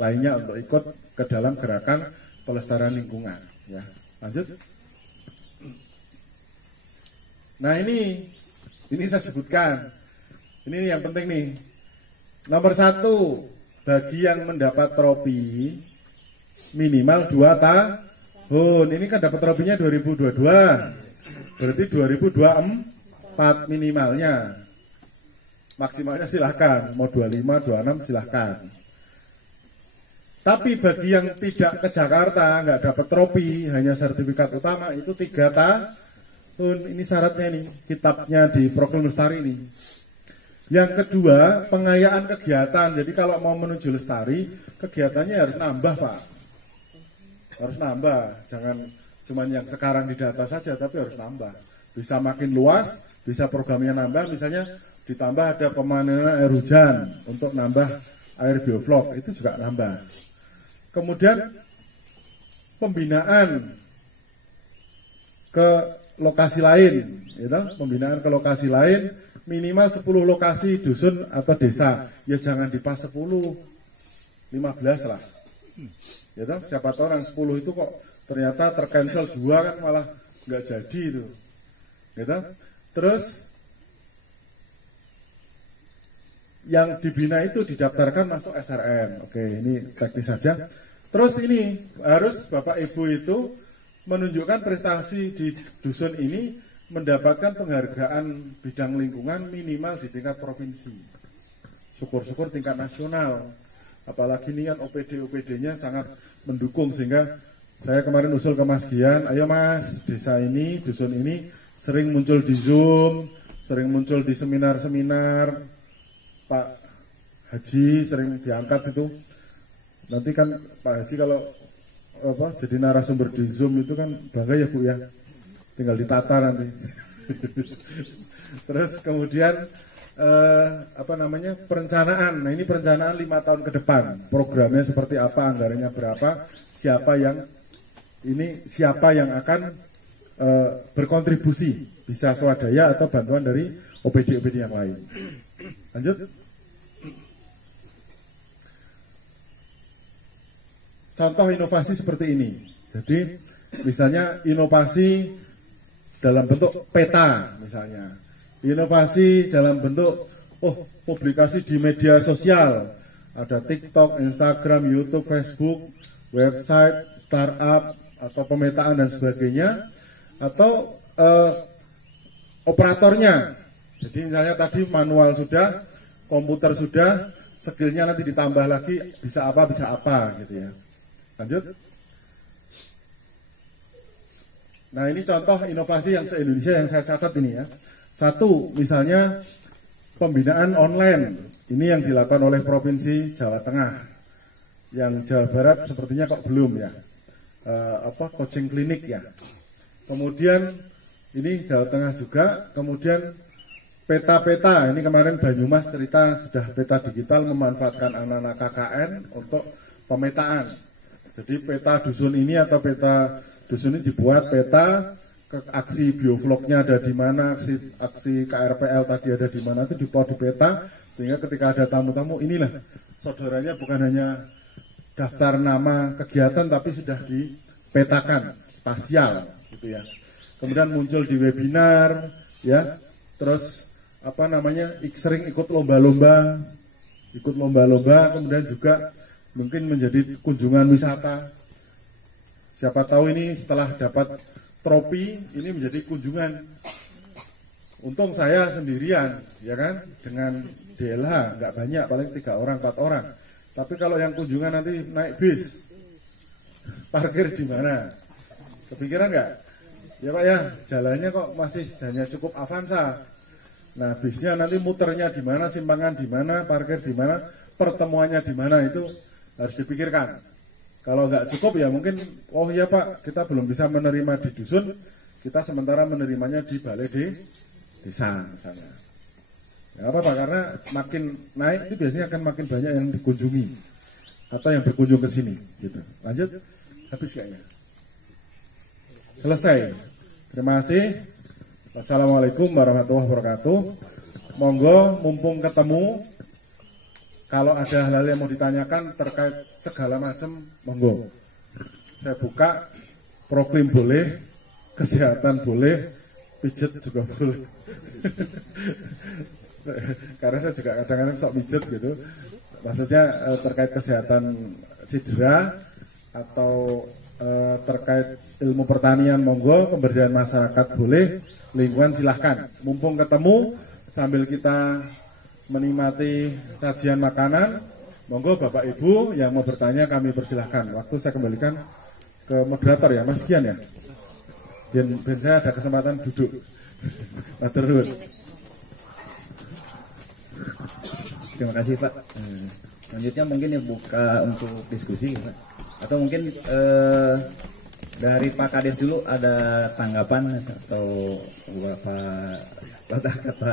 lainnya untuk ikut ke dalam gerakan pelestarian lingkungan. Ya, lanjut. Nah ini saya sebutkan. Ini yang penting nih. Nomor 1, bagi yang mendapat tropi minimal 2 tahun. Ini kan dapat tropinya 2022. Berarti 2024 minimalnya. Maksimalnya silahkan. Mau 25, 26 silahkan. Tapi bagi yang tidak ke Jakarta, nggak dapat tropi, hanya sertifikat utama, itu 3 tahun. Ini syaratnya nih, kitabnya di Proklim Lestari ini. Yang kedua, pengayaan kegiatan. Jadi kalau mau menuju Lestari, kegiatannya harus nambah Pak. Harus nambah, jangan cuma yang sekarang didata saja, tapi harus nambah. Bisa makin luas, bisa programnya nambah, misalnya ditambah ada pemanenan air hujan untuk nambah air bioflok, itu juga nambah. Kemudian pembinaan ke lokasi lain, gitu? Pembinaan ke lokasi lain minimal 10 lokasi dusun atau desa. Ya jangan di pas 10, 15 lah. Gitu? Siapa tahu yang 10 itu kok ternyata tercancel 2 kan malah nggak jadi itu. Gitu? Terus yang dibina itu didaftarkan masuk SRM. Oke, ini teknis saja. Terus ini harus Bapak Ibu itu menunjukkan prestasi di dusun ini mendapatkan penghargaan bidang lingkungan minimal di tingkat provinsi. Syukur-syukur tingkat nasional. Apalagi ini kan OPD-OPD-nya sangat mendukung sehingga Saya kemarin usul ke Mas Gian, ayo Mas, desa ini, dusun ini sering muncul di Zoom, sering muncul di seminar-seminar, Pak Haji sering diangkat itu. Nanti kan Pak Haji kalau jadi narasumber di Zoom itu kan bangga ya Bu ya, tinggal ditata nanti. Terus kemudian perencanaan. Nah ini perencanaan 5 tahun ke depan, programnya seperti apa, anggarannya berapa, siapa yang akan berkontribusi, bisa swadaya atau bantuan dari OPD yang lain. Lanjut. Contoh inovasi seperti ini. Jadi misalnya inovasi dalam bentuk peta misalnya. Inovasi dalam bentuk publikasi di media sosial. Ada TikTok, Instagram, YouTube, Facebook, website, startup atau pemetaan dan sebagainya. Atau operatornya. Jadi misalnya tadi manual sudah, komputer sudah, skillnya nanti ditambah lagi bisa apa gitu ya. Lanjut. Nah ini contoh inovasi yang se-Indonesia yang saya catat ini ya. Satu, misalnya pembinaan online. Ini yang dilakukan oleh Provinsi Jawa Tengah. Yang Jawa Barat sepertinya kok belum ya. Coaching klinik ya. Kemudian ini Jawa Tengah juga. Kemudian peta-peta. Ini kemarin Banyumas cerita sudah peta digital memanfaatkan anak-anak KKN untuk pemetaan. Jadi peta dusun ini atau peta dusun ini dibuat peta, aksi biovlognya ada di mana, aksi KRPL tadi ada di mana, itu dibuat di peta, sehingga ketika ada tamu-tamu inilah saudaranya bukan hanya daftar nama kegiatan tapi sudah dipetakan spasial gitu ya. Kemudian muncul di webinar ya, terus sering ikut lomba-lomba, kemudian juga mungkin menjadi kunjungan wisata. Siapa tahu ini setelah dapat tropi ini menjadi kunjungan. Untung saya sendirian, ya kan, dengan DLH nggak banyak, paling 3 orang 4 orang. Tapi kalau yang kunjungan nanti naik bis, parkir di mana? Kepikiran nggak? Ya Pak ya, jalannya kok masih hanya cukup Avanza. Nah bisnya nanti muternya di mana, simpangan di mana, parkir di mana, pertemuannya di mana, itu harus dipikirkan. Kalau nggak cukup ya mungkin, oh ya Pak, kita belum bisa menerima di dusun, kita sementara menerimanya di balai desa misalnya. Ya apa Pak, karena makin naik itu biasanya akan makin banyak yang dikunjungi atau yang berkunjung ke sini. Gitu. Lanjut, habis kayaknya. Selesai. Terima kasih. Wassalamualaikum warahmatullahi wabarakatuh. Monggo, mumpung ketemu, kalau ada hal-hal yang mau ditanyakan terkait segala macam, monggo. Saya buka, proklim boleh, kesehatan boleh, pijet juga boleh. Karena saya juga kadang-kadang sok pijet gitu. Maksudnya terkait kesehatan cedera atau terkait ilmu pertanian, monggo. Pemberdayaan masyarakat boleh, lingkungan silahkan. Mumpung ketemu, sambil kita menikmati sajian makanan, monggo Bapak Ibu yang mau bertanya kami persilahkan. Waktu saya kembalikan ke moderator ya, Mas Gian ya. Dan saya ada kesempatan duduk. Matur nuwun. Terima kasih Pak. Selanjutnya mungkin ya buka untuk diskusi Pak. Atau mungkin dari Pak Kades dulu ada tanggapan atau beberapa kata-kata